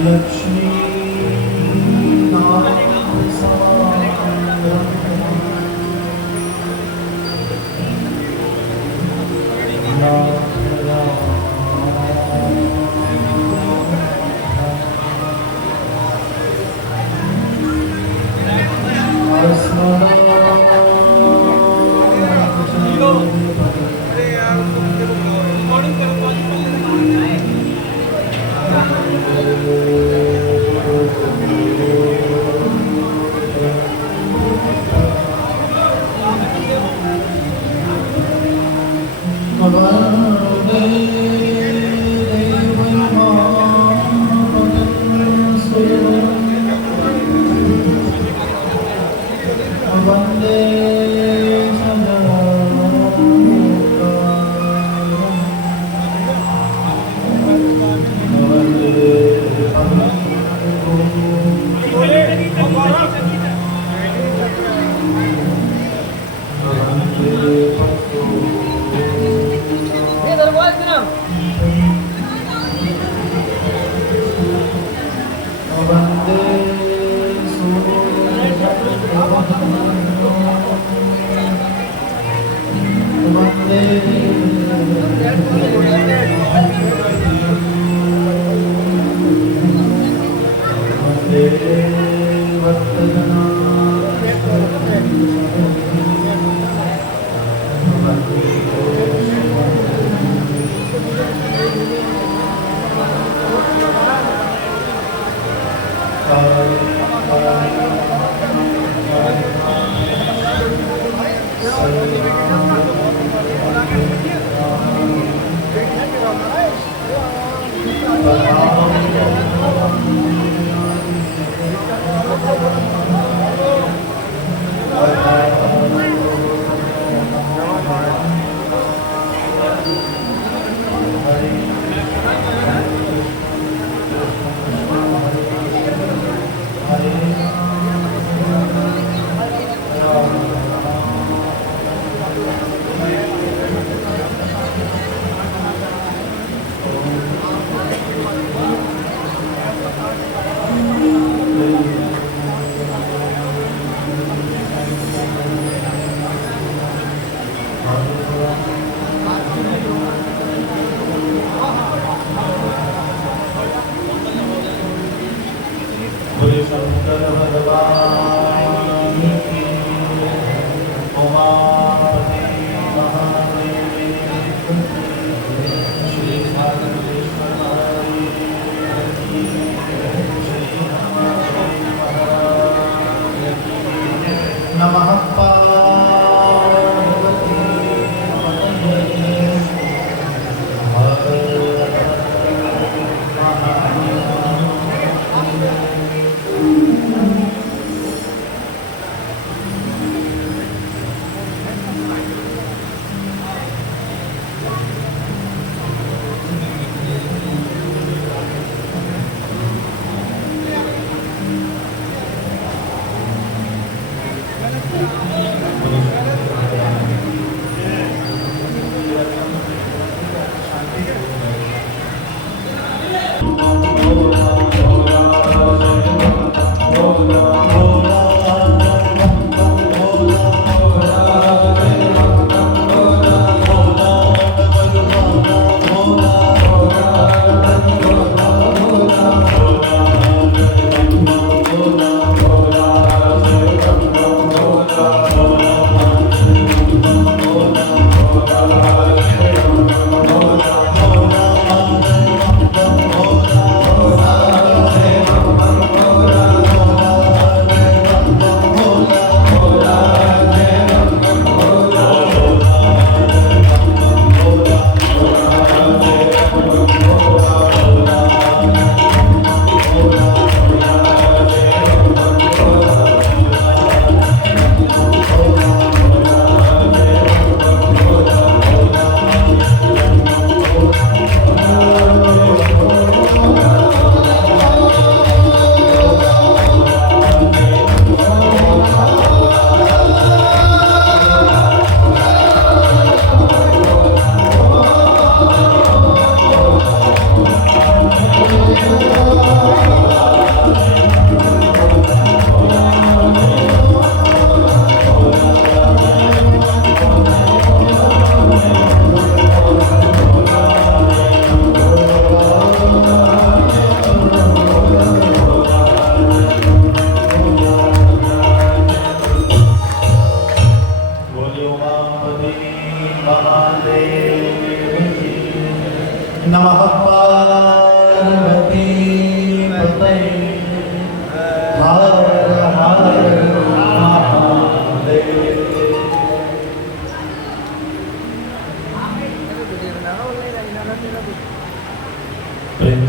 लक्ष्मी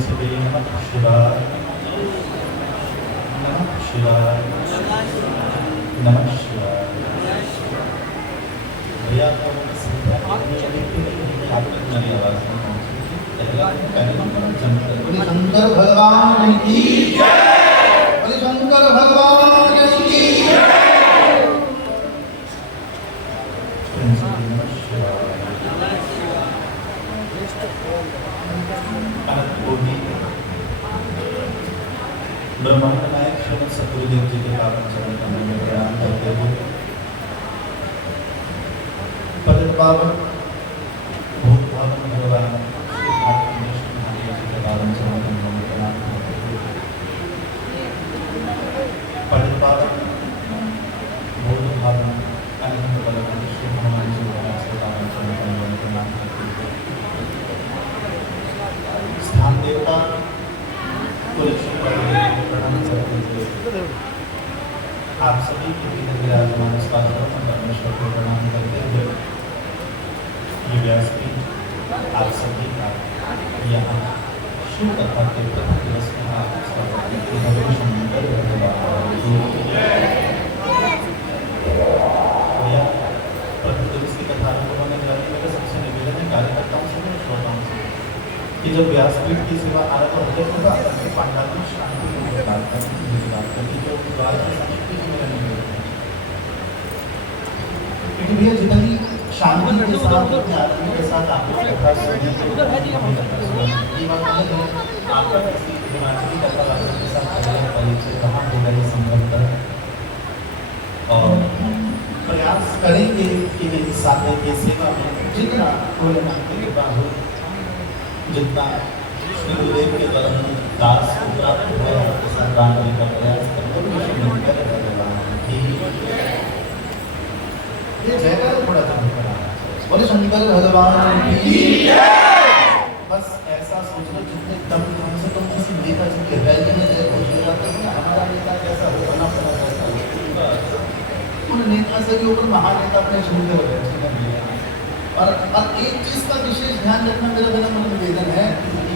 शिवे नमः शिवाय नमः शिवाय नमः शिवाय। भैया आपको मेरी आवाज बोले शंकर भगवान की जय, बोले शंकर भगवान की जय। ब्रह्मांड नायक श्रीमद सतगुरुदेव जी के पावन चरण कमल में प्रणाम करते हुए पतित पावन भूत पावन भगवान श्री महादेव जी के पावन चरण कमल में प्रणाम करते हुए पतित पावन भूत पावन अनंत बलवान श्री हनुमान जी महाराज के पावन चरण कमल में प्रणाम करते हुए स्थान देवता आप सभी के विराजमान परमेश्वर को प्रणाम करते हुए ये व्यासपीठ आप सभी का यहाँ शिव कथा के प्रथम दिवस में प्रथम दिवस की कथा आरंभ होने जा रही है। सबसे निवेदन है कार्यकर्ताओं से और श्रोताओं से कि जब व्यासपीठ की सेवा आरंभ होते होगा अपने पांडालों शांति क्योंकि भैया जितनी शांति के साथ अपने आदमी के साथ आप कथा सुनिए ये बात अलग है। आपका किसी हिमाचली कथा के साथ परिचय वहाँ होगा ये संभवतः और प्रयास करेंगे कि मेरी साधना की सेवा में जितना भोलेनाथ की कृपा हो, जितना श्री गुरुदेव के तरफ दास को प्राप्त हुआ आपके साथ काम करने का प्रयास करते ये जयकार थोड़ा सा बोले शंकर भगवान की जय। बस ऐसा सोचना जितने कम से कम किसी नेता जी के रैली में जय घोषणा करते हैं हमारा नेता कैसा हो बना बना कैसा हो उन नेता से भी ऊपर महानेता अपने सुंदर है। और एक चीज का विशेष ध्यान रखना मेरा बड़ा मन निवेदन है,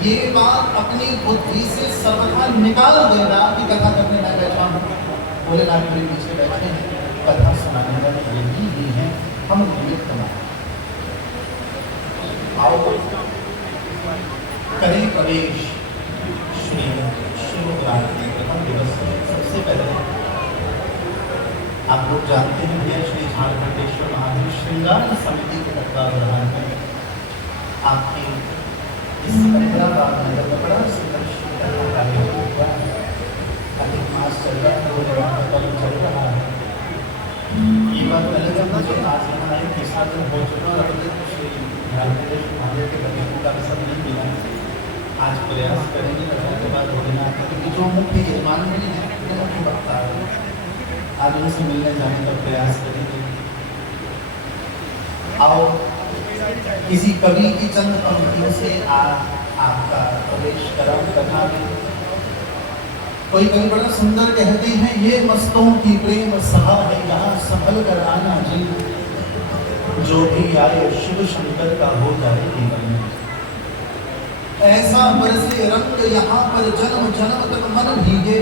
ये बात अपनी बुद्धि से सर्वथा निकाल देना कि कथा करने में बैठा हूँ भोलेनाथ मेरे पीछे बैठे हैं कथा सुनाने वाले यही ही है हम निमित्त बनाए। आओ करें प्रवेश श्री शिवपुराण के प्रथम दिवस। सबसे पहले आप लोग जानते हैं भैया श्री झारखंडेश्वर महादेव श्रृंगार समिति के तत्वावधान में आपके इस हैदराबाद नगर में बड़ा सुंदर कार्य हुआ। अधिक मास चल रहा है, चल रहा है। ये बात अलग है मुझे आज यहाँ आए तीसरा दिन हो चुका और अब तक श्री झारखंडेश्वर महादेव के बच्चों का सब नहीं मिला। आज प्रयास करेंगे के बाद भोलेनाथ क्योंकि जो मुख्य यजमान नहीं है मुख्य वक्ता है आज उनसे मिलने जाने का प्रयास करेंगे। आओ किसी कवि की चंद पंक्तियों से आज आपका प्रवेश कराऊं कथा में। कोई कवि बड़ा सुंदर कहते हैं, ये मस्तों की प्रेम सभा है यहाँ संभल कर आना जी, जो भी आए शिव शंकर का हो जाए जीवन में। ऐसा बरसे रंग यहाँ पर जन्म जन्म तक मन भीगे,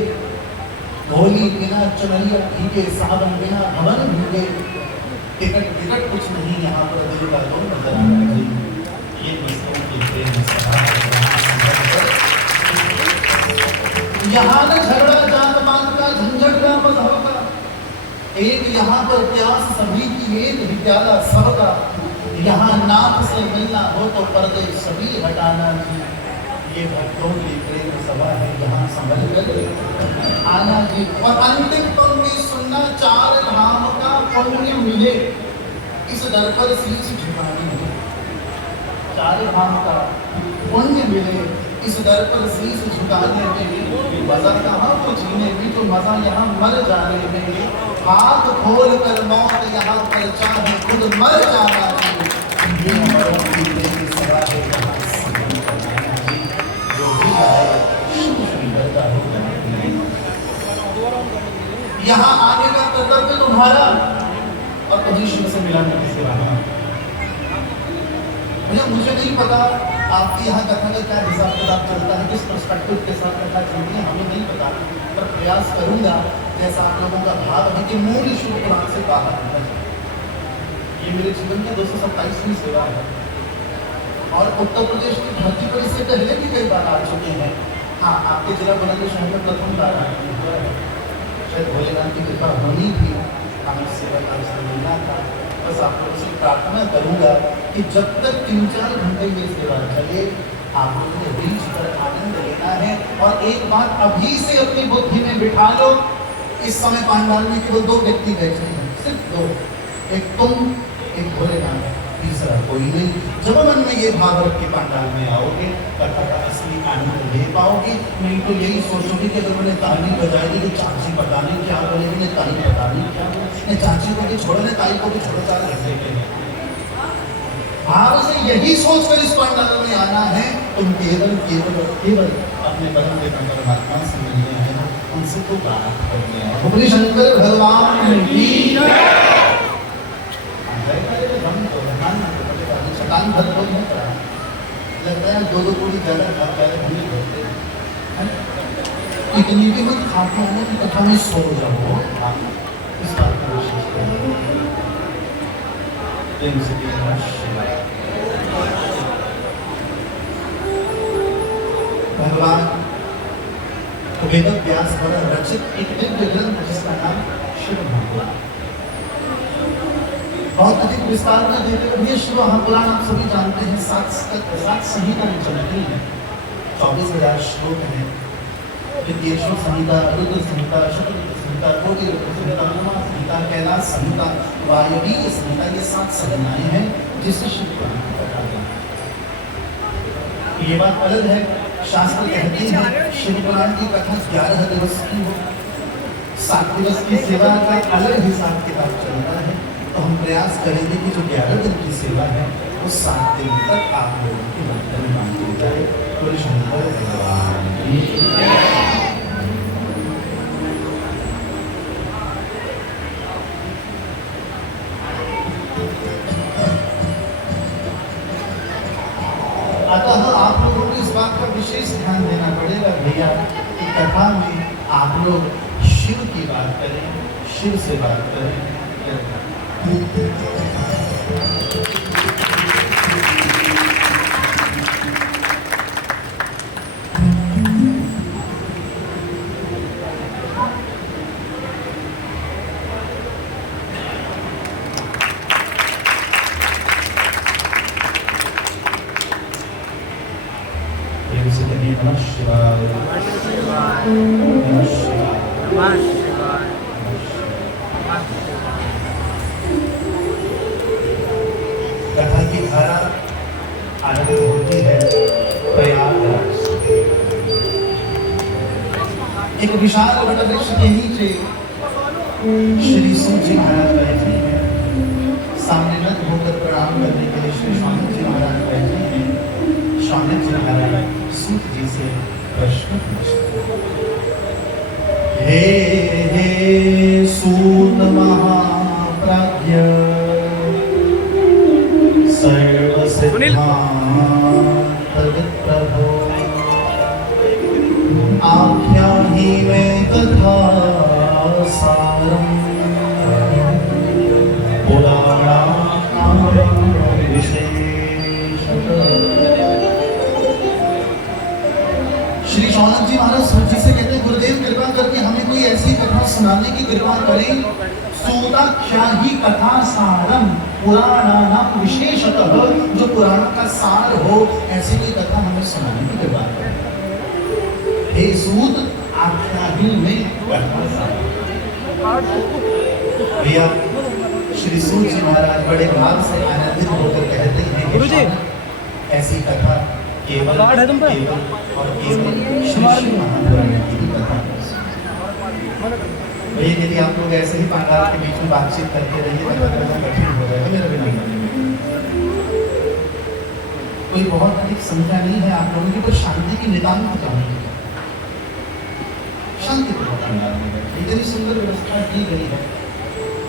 होली बिना चुनरिया भीगे सावन बिना भवन भीगे। टिकट टिकट कुछ नहीं यहाँ पर दिल का तो नजर आना जी, ये मस्तों की प्रेम सभा है यहाँ न झगड़ा जात पात का झंझट का मजहब का, एक यहाँ पर प्यास सभी की एक ही प्याला सबका। यहाँ नाथ से मिलना हो तो पर्दे सभी हटाना जी, ये भक्तों की प्रेम सभा है यहाँ संभल कर आना जी। और अंतिम पंक्ति सुनना, चार धाम का पुण्य मिले इस दर पर शीश झुकाने में। चार धाम का पुण्य मिले इस दर पर शीश झुकाने में, मजा कहाँ तो जीने में तो मजा यहाँ मर जाने में। हाथ खोल कर मौत यहाँ पर चाहे खुद मर जाना चाहिए, ये अमरों की प्रेम सभा है यहाँ संभल कर आना जी, जो भी आए शिव शंकर का हो जाए। यहाँ आने का कर्तव्य तुम्हारा और तुम्हें शिव से मिलाने की सेवा है। भैया मुझे नहीं पता आपके यहाँ कथा का क्या हिसाब किताब चलता है, किस पर्सपेक्टिव के साथ कथा चलती है, हमें नहीं पता, पर प्रयास करूंगा जैसा आप लोगों का भाव है कि मूल शिव पुराण से बाहर होना चाहिए। ये मेरे जीवन की 227वीं सेवा है और उत्तर प्रदेश की धरती पर इससे पहले भी कई बार आ चुके हैं। हाँ, आपके जिला बुलंदशहर में प्रथम बार आए, शायद भोलेनाथ की कृपा होनी थी, हमें सेवा का अवसर मिलना था। बस आप लोगों से प्रार्थना करूंगा कि जब तक 3-4 घंटे ये सेवा चले, आप लोगों ने बीच पर आनंद लेना है। और एक बात अभी से अपनी बुद्धि में बिठा लो, इस समय पांडाल में केवल 2 व्यक्ति बैठे हैं, सिर्फ 2, एक तुम, एक भोलेनाथ, तीसरा कोई नहीं। जब मन में ये भाव रख के पांडाल में आओगे, कथा का असली आनंद ले पाओगे। नहीं तो यही सोचोगे कि अगर मैंने ताली बजाई तो चाची पता नहीं क्या बोलेगी, ने ताली पता नहीं क्या बोले, चाची को भी छोड़ो, ने ताई को भी छोड़ो, 4 घंटे के भाव से यही सोचकर इस पांडाल में आना है। तुम केवल केवल केवल अपने परम पिता परमात्मा से मिलने हैं, उनसे तो प्राप्त करने हैं। भोले शंकर भगवान की शतान भर लोग नहीं करा, लगता है 2-2 पूरी ज़्यादा खा पहले भूल होते हैं। इतनी भी मत खाते हैं कि कथा में सो जाओ, इस बात को कोशिश करो। भगवान वेद व्यास द्वारा रचित एक दिव्य ग्रंथ जिसका नाम शिव महापुराण, बहुत अधिक विस्तार में देते हुए शिव महापुराण आप सभी जानते हैं 7 संहिता में चलती है, 24,000 श्लोक हैं। विद्येश्वर संहिता, रुद्र संहिता, शुक्ल संहिता, कोटि रुद्र संहिता, उमा संहिता, कैलाश संहिता, वायवीय संहिता, ये 7 संहिताएं हैं जिससे शिव पुराण बताते हैं। ये बात अलग है, शास्त्र कहते हैं शिव पुराण की कथा 11 दिवस की हो, 7 दिवस की सेवा का अलग हिसाब किताब चलता है। तो हम प्रयास करेंगे कि जो 11 दिन की सेवा है वो 7 दिन तक आप लोगों की मंत्र में मांगी जाए। पूरे शंकर भगवान की अतः आप लोगों को इस बात का विशेष ध्यान देना पड़ेगा भैया कि कथा में आप लोग शिव की बात करें, शिव से बात करें। नमः शिवाय, नमः शिवाय, नमः शिवाय। कथा की धारा आरंभ होती है प्रयागराज से। एक विशाल वटवृक्ष के नीचे श्री सूत जी महाराज बैठे हैं, सामने नत होकर प्रणाम करने के लिए श्री शौनक जी महाराज बैठे हैं। शौनक जी महाराज सूत जी से प्रश्न पूछते हैं, हे सूत महाप्राज्ञ सर्वसिद्धांत प्रभो, आख्याहि मे कथा सारम् पुराणानां विशेषतः। श्री शौनक जी महाराज सूत जी से कहते हैं, गुरुदेव कृपा करके हमें कोई ऐसी कथा सुनाने की कृपा करें, सूताख्याहि कथा सारम पुराणानां विशेषतः, जो पुराण का सार हो, ऐसी कोई कथा हमें सुनाने की कृपा करें। हे सूत, आख्याहि में कथा सार। भैया श्री सूत जी महाराज बड़े भाव से आनंदित होकर कहते हैं, गुरुजी ऐसी कथा केवल और केवल श्री महापुराण की कथा। भैया यदि आप लोग ऐसे ही पांडाल के बीच में बातचीत करते रहिए तो कठिन हो जाएगा मेरा विनम्र। कोई बहुत अधिक संख्या नहीं है आप लोगों की, तो शांति की नितांत कमी, शांति को पांडाल में इतनी सुंदर व्यवस्था की गई है।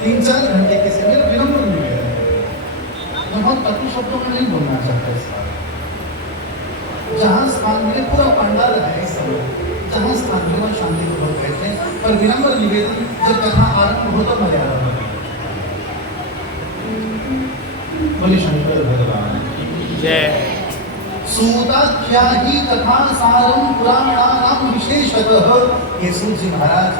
3-4 घंटे के से मेरा विनम्र नहीं है, मैं बहुत कटु शब्दों में नहीं बोलना चाहता इस बार। जहाँ स्थान मिले पूरा पंडाल है इस समय, जहाँ स्थान मिले वहाँ शांति पूर्वक बैठे हैं। पर विनम्र निवेदन, जब कथा आरंभ हो तो मर्यादा बने। बोले शंकर भगवान जय। सूताख्याहि कथा सारम पुराणानाम विशेषतः। ये सूत जी महाराज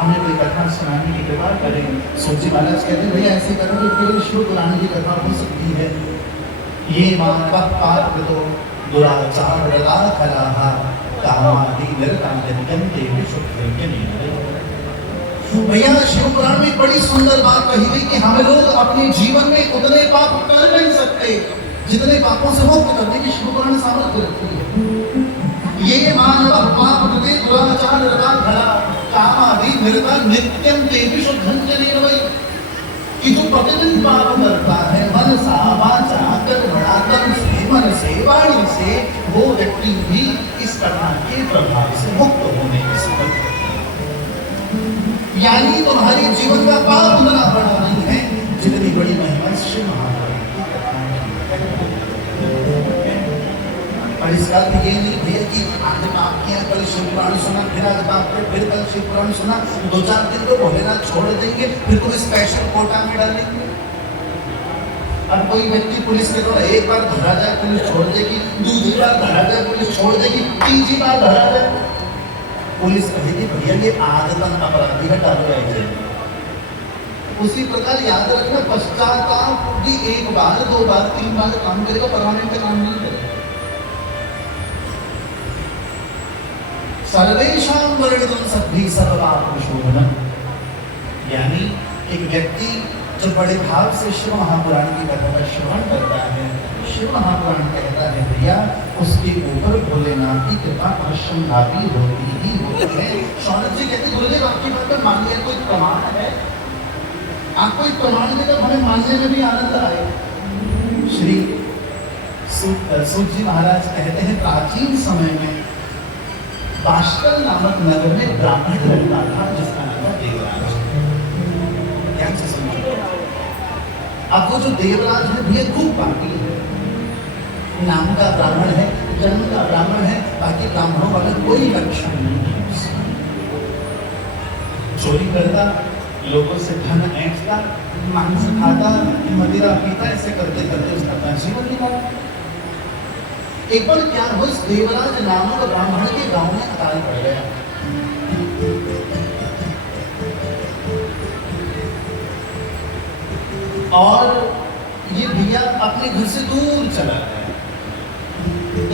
हमें कोई कथा सुनाने की कृपा करें। सूत जी महाराज कहते हैं भैया ऐसे करो तो केवल शिव पुराण की कथा हो सकती है। ये मानव पात्र तो दुराचार रला खलाहा कामादि निरतांजनते विशुद्धंजनी। भैया शिव पुराण में बड़ी सुंदर बात कही गई कि हम लोग अपने जीवन में उतने पाप कर नहीं सकते जितने पापों से मुक्त करने की शिव पुराण सामर्थ्य रखती है। ये मानव पाप कृते दुराचार रला खला कामादि निरता नित्यं ते विशुद्धंजनी। कि जो प्रतिदिन पाप करता है मनसा वाचा कर्मणा तन से मन से वाणी से, वो व्यक्ति भी इस कथा के प्रभाव से मुक्त होने की समर्थ है। यानी तुम्हारे जीवन का पाप उतना बड़ा नहीं है जितनी बड़ी महिमा शिव महापुराण की कथा है। और इसका ये नहीं है कि आज पाप किया कल शिव पुराण सुना, फिर आज पाप किया फिर कल शिव पुराण सुना, 2-4 दिन तो भोलेनाथ छोड़ देंगे, फिर तुम स्पेशल कोटा में डालेंगे। अब कोई व्यक्ति पुलिस के द्वारा एक बार धरा जाए पुलिस छोड़ देगी, दूसरी बार धरा जाए पुलिस छोड़ देगी, तीसरी बार धरा जाए पुलिस कहेगी भैया ये आदतन अपराधी है, डालो जाए। उसी प्रकार याद रखना, पश्चाताप भी 1 बार 2 बार 3 बार काम करेगा, परमानेंट काम नहीं करेगा। सर्वेषां वर्णितं सद्भिः सर्वपापविशोधनम्। यानी एक व्यक्ति जो बड़े भाव से शिव महापुराण की कथा का श्रवण करता है, शिव महापुराण कहता है भैया उसके ऊपर भोलेनाथ की कृपा अवश्यंभावी होती ही होती है। शौनक जी कहते गुरुदेव आपकी बात पर मान लिया, कोई प्रमाण है? आप कोई प्रमाण दे तो हमें मानने में भी आनंद आए। श्री सूत जी महाराज कहते हैं प्राचीन समय में बाष्कल नामक नगर में ब्राह्मण रहता था जिसका नाम था देवराज। ध्यान से सुनिए, अब वो जो देवराज है भैया खूब पापी है, नाम का ब्राह्मण है, जन्म का ब्राह्मण है, बाकी ब्राह्मणों वाले कोई लक्षण नहीं है। चोरी करता, लोगों से धन ऐंठता, मांस खाता, मदिरा पीता, ऐसे करते करते उसका अपना जीवन निकाला। एक बार क्या हुआ, इस देवराज नामक ब्राह्मण के गांव में अकाल पड़ गया। और ये भैया अपने घर से दूर चला गया।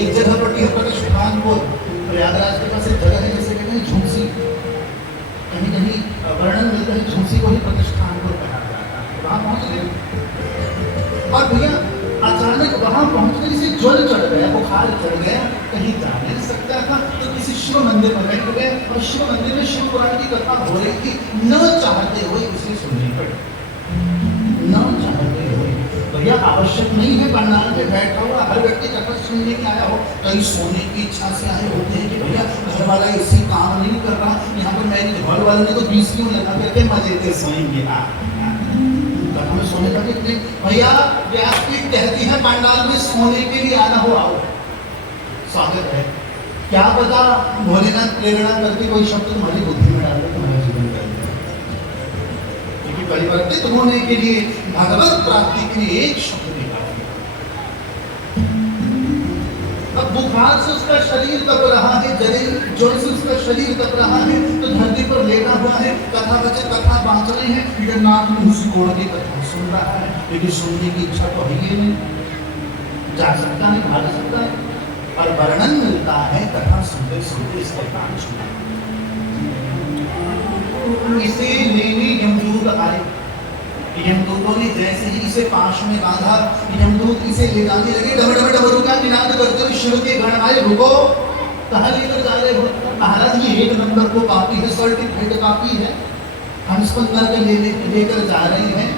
एक जगह पर प्रतिष्ठान को, प्रयागराज के पास एक जगह है जैसे कहते हैं झूंसी, कहीं कहीं वर्णन मिलता है झूंसी को ही प्रतिष्ठान को कहा जाता है। वहां पहुंच गए और भैया अचानक वहां पहुंचकर इसे ज्वर चढ़ गया, बुखार चढ़ गया, कहीं जा नहीं सकता था, तो किसी शिव मंदिर पर बैठ गए और शिव मंदिर में शिव पुराण की कथा हो रही थी। न चाहते हुए उसे सुननी पड़ी, न चाहते हुए। भैया आवश्यक नहीं है पंडाल में बैठा हुआ हर व्यक्ति कथा सुनने के आया हो, कहीं सोने की इच्छा से आए होते हैं कि भैया घर वाला इसी काम नहीं कर रहा, यहाँ पर मैरिज हॉल वाले ने तो 20 क्यों लगा करके मजे से सोएंगे। हमें सोने का भी भैया व्यासपीठ कहती है पंडाल में सोने के लिए आना हो, आओ स्वागत है। क्या पता भोलेनाथ प्रेरणा करके कोई शब्द तुम्हारी बुद्धि में डाल दे, तुम्हारा जीवन कर दे। क्योंकि परिवर्तित होने के लिए भगवत प्राप्ति के लिए एक शब्द भी काफी। अब बुखार से उसका शरीर तप रहा है, ज्वर से उसका शरीर तप रहा है, तो धरती पर लेटा हुआ है, कथा बचे कथा बांट रहे हैं, फिर नाक में घुसकोड़ के कथा सुन रहा है, लेकिन सुनने की इच्छा तो है ही नहीं, जा सकता है, भाग सकता है। और वर्णन मिलता है कथा सुनते सुनते इसके कान छूटे। इसे लेने यमदूत आए, यमदूतों ने जैसे ही इसे पाश में बांधा, यमदूत इसे ले जाने लगे, डबडबडबडू का निनाद करते हुए शिव के गण आए, रुको कहाँ लेकर जा रहे हो? महाराज ये 1 नंबर को पापी है, सर्टिफिकेट पापी है, हम इसको नर्क लेकर जा रहे हैं,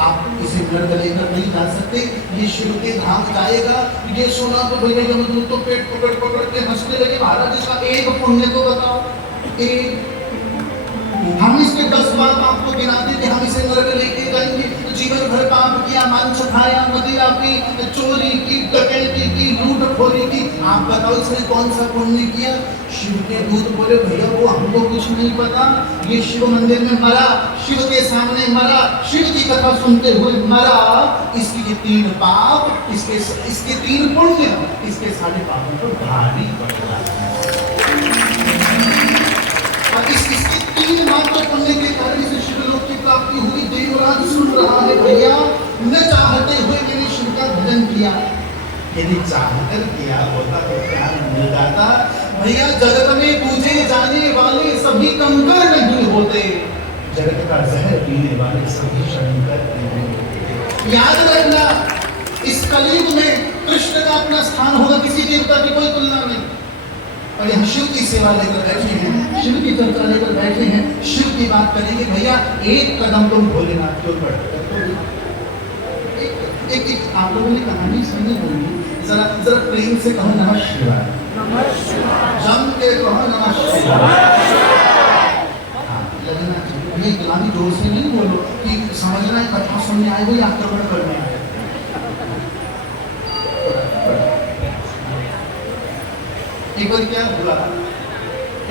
आप इसे नर्क लेकर नहीं जा सकते, ये शिव के धाम जाएगा। ये सुना तो भैया यमदूत तो पेट पकड़ पकड़ के हंसने लगे, महाराज इसका एक पुण्य तो बताओ, एक हम इसके 10 बार आपको गिनाते थे, हम इसे नरक लेके जाएंगे। तो जीवन भर पाप किया, मांस खाया, मदिरा पी, चोरी की, डकैती की, लूटखोरी की, आप बताओ इसने कौन सा पुण्य किया? शिव के दूत बोले भैया वो हमको कुछ नहीं पता, ये शिव मंदिर में मरा, शिव के सामने मरा, शिव की कथा सुनते हुए मरा, इसकी ये 3 पाप, इसके 3 पुण्य, इसके सारे पापों पर भारी पड़ रहा है। और इसके 3 मात्र पुण्य के कारण इसे शिवलोक की प्राप्ति हुई। देवराज सुन रहा है भैया, न चाहते हुए मैंने शिव का भजन किया, यदि चाहकर किया होता तो क्या मिल जाता? भैया जगत में पूजे जाने वाले सभी कंकर नहीं होते, जगत का जहर पीने वाले सभी शंकर नहीं होते। याद रखना, इस कलयुग में कृष्ण का अपना स्थान होगा, किसी देवता की कोई तुलना नहीं। और हम शिव की सेवा लेकर बैठे हैं, शिव की चर्चा लेकर बैठे हैं, शिव की बात करेंगे भैया, एक कदम तुम भोलेनाथ की ओर बढ़, एक आप लोगों ने कहानी सुनी होगी, जरा प्रेम से कहो नमः शिवाय, जम के कहो नमः शिवाय। हाँ, लगना चाहिए भैया, इतना भी जोर से नहीं बोलो कि समझना है कथा सुनने आए हो या आक्रमण करने आए। एक बार क्या हुआ,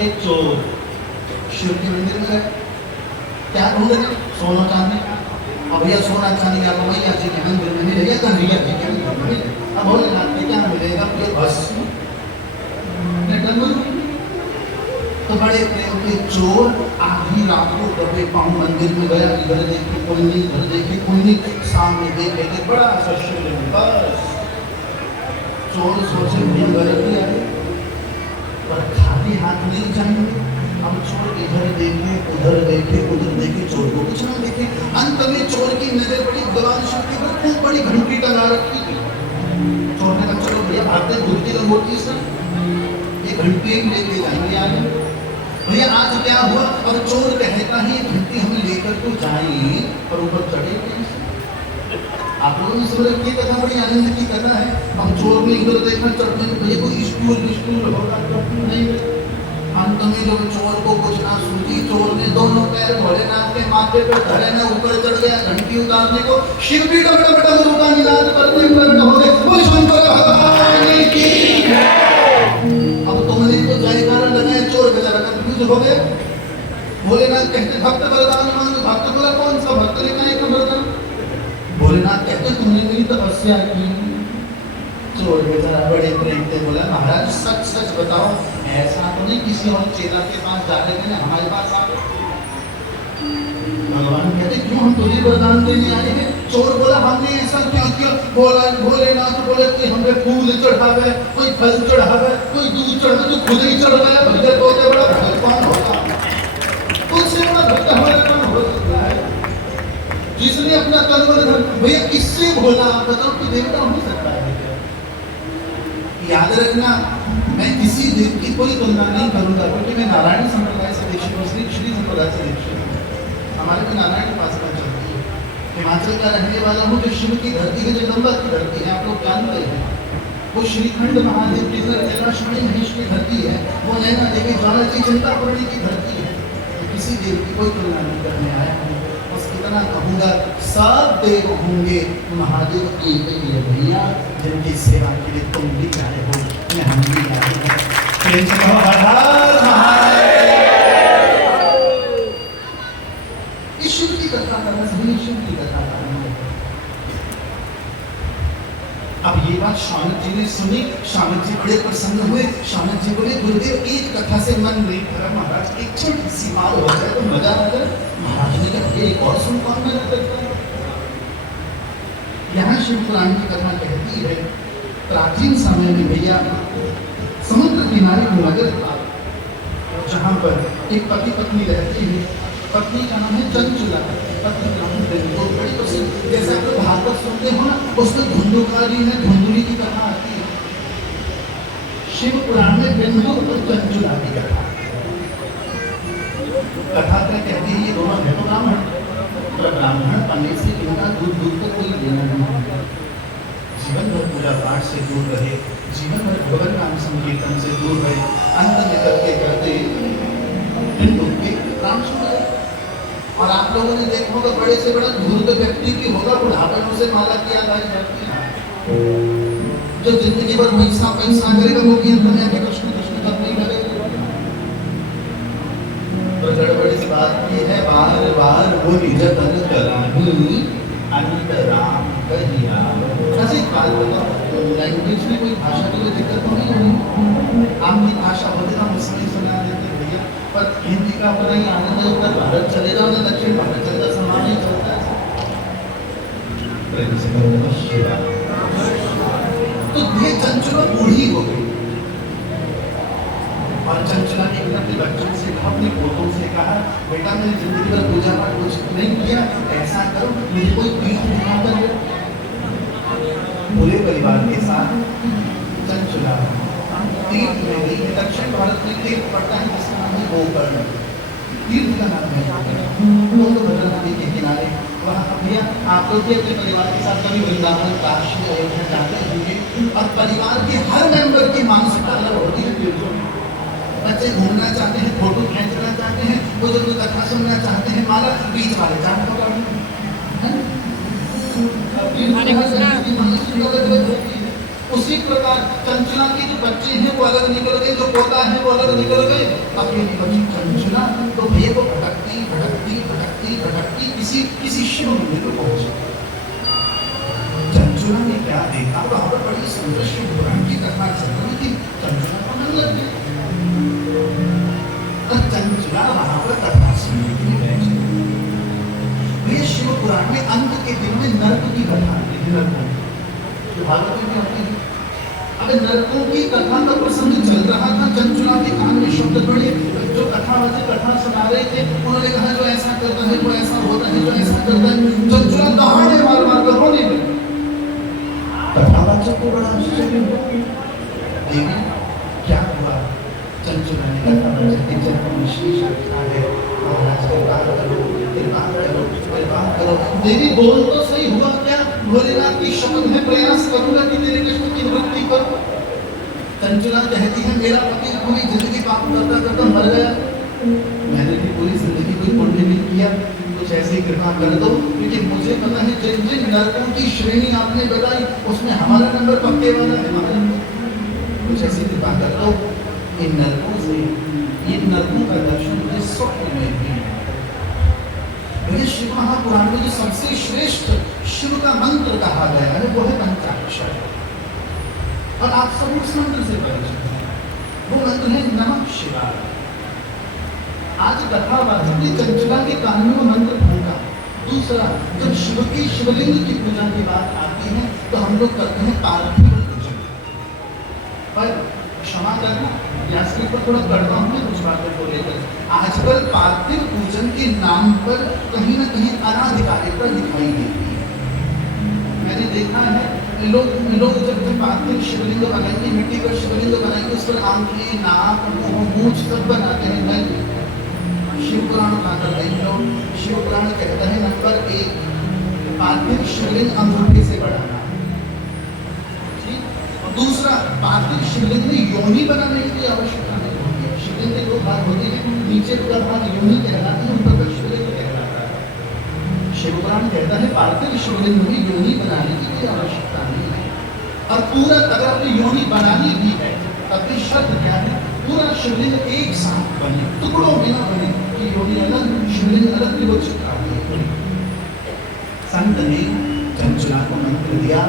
एक चोर शिव के मंदिर में गए, क्या ढूंढ रहे? सोना चांदी। अब भैया सोना चांदी आपको मैया जी के मंदिर में मिलेगा, कन्हैया जी के मंदिर में मिलेगा। अब भोलेनाथ में क्या मिलेगा? ये भस्म। तो बड़े प्रेम के चोर आधी रात को कभी पाँव मंदिर में गया, इधर देखे कोई नहीं, इधर देखे कोई नहीं, सामने देखे कि बड़ा सा शिवलिंग, बस चोर सोचे भैया गलती आई, पर खाली हाथ नहीं जाएंगे। अब चोर इधर देखे, उधर देखे, उधर देखे, चोर को कुछ ना देखे। अंत में चोर की नजर पड़ी भगवान शिव के ऊपर, खूब बड़ी घंटी टंगा रखी थी। चोर ने कहा चलो भैया भागते घुरती रंगोटी से ये घंटी लेके जाएंगे आगे। भैया आज क्या हुआ? और चोर कहता है ये घंटी हम लेकर तो जाएं, पर ऊपर चढ़े कैसे? आप लोगों ने सुना ये कथा, बड़ी आनंद की कथा है। हम चोर ने इधर देखा चढ़ने को, भैया कोई स्टूल होगा नहीं। अंत में जब चोर को कुछ ना सूझी, चोर ने दोनों पैर भोलेनाथ के माथे पर धरे, न ऊपर चढ़ गया घंटी उतारने को। शिव भी डम डम डम रूपा निनाद करते प्रकट हो गए, बोल शंकर भगवान की जय। अब तुमने तो जयकारा लगाया, चोर बेचारा कंफ्यूज हो गया। भोलेनाथ कहते भक्त वरदान मांगो। भक्त बोला कौन सा भक्त ने कहा एक वरदान? भोलेनाथ कहते तुमने मेरी तपस्या की। चोर बेचारा बड़े प्रेम से बोला महाराज सच सच बताओ, ऐसा तो नहीं किसी और चेला के पास जा रहे हैं, हमारे पास आ गए? भगवान कहते क्यों, हम तुझे वरदान देने आए हैं। चोर बोला हमने ऐसा क्या किया? बोला भोलेनाथ बोले कोई हमें फूल चढ़ावे, कोई फल चढ़ावे, कोई दूध चढ़ावे, तो खुद ही चढ़ गया। भैया बोलते बड़ा भक्त कौन होगा? तुझसे बड़ा भक्त हमारा कौन हो सकता है, जिसने अपना तन मन धन, भैया किससे भोला आप बताओ कि देवता हो सकता है? याद रखना, मैं किसी देव की कोई तुलना नहीं करूंगा, क्योंकि मैं नारायण संप्रदाय से दीक्षित हूँ, श्री संप्रदाय से दीक्षित हूँ। हमारे को नारायण उपासना चलती है। हिमाचल का रहने वाला हूँ, जो शिव की धरती है, जगदम्बा की धरती है, आप लोग जानते हैं। वो श्रीखंड महादेव की कैलाशवाणी महेश की धरती है, वो नैना देवी ज्वाला जी चिंतापूर्णी की धरती है। तो किसी देव की कोई तुलना नहीं करने आया हूँ, बस इतना कहूँगा सब देव होंगे, महादेव एक ही है भैया, जिनकी सेवा के लिए तुम भी आए हो, मैं हम भी आए हैं। प्रेम से कहो हर हर महादेव। शिव की कथा करना सभी शिव की कथा करना। अब ये बात शानक जी ने सुनी, शानक जी बड़े प्रसन्न हुए। शानक जी बोले गुरुदेव एक कथा से मन नहीं भरा महाराज, एक छोटी सी बात हो जाए तो मजा आ जाए। महाराज ने कहा एक और सुन कौन मेरा करता है। यहाँ शिव पुराण की कथा कहती है, प्राचीन समय में भैया समुद्र किनारे नगर था, जहाँ पर एक पति पत्नी रहती है। पत्नी का नाम है चंचुला, पत्नी का नाम है बेंगो। बड़ी प्रसिद्ध, जैसे आप लोग भागवत सुनते हो ना, उसमें धुंधुकारी में धुंधुली की कथा आती है। शिव पुराण में बेंगो और चंचुला की कथा। कथा क्या कहती है, ये दोनों है तो ब्राह्मण, ब्राह्मण पन्ने से इनका दूध तक कोई लेना नहीं, जीवन भर पूजा पाठ से दूर रहे, जीवन भर भगवान नाम संकीर्तन से दूर रहे, अंत में करते करते प्राण छूट गए। और आप आप लोगों ने देखा होगा बड़े से बड़ा धूर्त व्यक्ति भी होगा, बुढ़ापे में उसे माला की याद आ जाती है। जो जिंदगी भर पैसा पैसा करेगा वो भी अंत में आके कृष्ण कृष्ण करने ही लगेगा। तो गड़बड़ इस बात की है, बार बार वो निज तन करानी अंतराम कहिया। ऐसे काल बताओ, लैंग्वेज में कोई भाषा की कोई दिक्कत तो नहीं होगी। आपकी भाषा होती ना मुझसे सुना देते भैया, पर हिंदी का अपना ही आनंद है। उत्तर भारत चलेगा ना दक्षिण भारत चलेगा, समान ही चलता है। तो ये चंचला बूढ़ी हो गई और चंचला ने अपने बच्चों से कहा, अपने पोतों से कहा, बेटा मैंने जिंदगी भर पूजा पाठ कुछ नहीं किया, ऐसा करो मुझे कोई तीर्थ दिखा कर दो। पूरे परिवार के साथ चंचला तीर्थ में गई। दक्षिण भारत में तीर्थ पड़ता है जिसका नाम है गोकर्ण। तीर्थ का नाम है वो तो भद्रा नदी के किनारे। वहाँ भैया आप लोग भी अपने परिवार के साथ कभी वृंदावन काशी अयोध्या जाते होंगे और परिवार के हर मेंबर की मानसिकता अलग होती है तीर्थों में। बच्चे घूमना चाहते हैं, फोटो खींचना चाहते हैं, बुजुर्ग कथा सुनना चाहते हैं, माला बीच वाले चाहते उसी प्रकार चंचला के जो बच्चे हैं वो अलग निकल गए, जो पोता है वो अलग निकल गए। अकेली बची चंचला तो भैया को भटकती भटकती भटकती भटकती किसी शिव मंदिर को पहुंची। चंचला ने क्या देखा, वहां पर बड़ी सुंदर शिव पुराण की कथा चल रही थी। चंचला को मन लग गया। चंचला वहां पर कथा सुनने के लिए बैठी। ये शिव पुराण में अंत के दिन में नरक की कथा है। नरकों भागवत में आती है। अब नरकों की कथा का प्रसंग चल रहा था। चंचला के कान में शब्द पड़े। जो कथा सुना रहे थे उन्होंने कहा जो ऐसा करता है वो ऐसा होता है, जो ऐसा करता है। चंचला दहाड़े मार मार कर रोने लगी। कथावाचक को बड़ा आश्चर्य हुआ, क्या हुआ। चंचला ने कथावाचक के चरणों में शीश रखा है, महाराज कृपा करो कृपा करो कृपा करो। देवी बोल तो सही, हुआ क्या। भोलेनाथ की शपथ में प्रयास करूंगा कि तेरे कृष्ण की निवृत्ति करो। चंचला कहती है मेरा पति पूरी जिंदगी पाप करता करता मर गया, मैंने भी पूरी जिंदगी कोई पुण्य नहीं किया, कुछ ऐसी कृपा कर दो। क्योंकि मुझे पता है जिन जिन नरकों की श्रेणी आपने बताई उसमें हमारा नंबर पक्के वाला है। कुछ ऐसी कृपा कर दो। इन नरकों का दर्शन मुझे स्वप्न में भी। शिव महापुराण में जो सबसे श्रेष्ठ शिव का मंत्र कहा गया है वो है पंचाक्षर। और आप सब उस मंत्र से परिचित हैं। वो मंत्र है नमः शिवाय। आज कथावाचक ने चंचला के कान में वो मंत्र फूंका। दूसरा, जब शिव की शिवलिंग की पूजा की बात आती है तो हम लोग करते हैं पार्थिव पूजन। पर क्षमा करना, व्यासपीठ पर थोड़ा कड़वा हूँ कुछ बातों को लेकर। आजकल पार्थिव पूजन के नाम पर कहीं ना कहीं अनाधिकारिकता दिखाई देती है। मैंने देखा है लोग जब पार्थिव शिवलिंग बनाएंगे, मिट्टी का शिवलिंग बनाएंगे, उस पर आंखें नाक मूंछ सब बनाते हैं। नहीं, शिव पुराण उठाकर देख लो। शिव पुराण कहता है नंबर 1, पार्थिव शिवलिंग अंगूठे से बढ़ाना। दूसरा, पार्थिव शिवलिंग में योनि बनाने की आवश्यकता नहीं होती है। शिवलिंग के दो भाग होते हैं, नीचे का भाग योनि कहलाता है, ऊपर का शिवलिंग कहलाता है। शिवपुराण कहता है पार्थिव शिवलिंग में योनि बनाने की कोई आवश्यकता नहीं है। और पूरा अगर आपने योनि बनानी भी है तब भी शर्त क्या है, पूरा शिवलिंग एक साथ बने, टुकड़ों में ना बने कि योनि अलग शिवलिंग अलग भी वो चिपका दिए। संत ने चंचला को मंत्र दिया,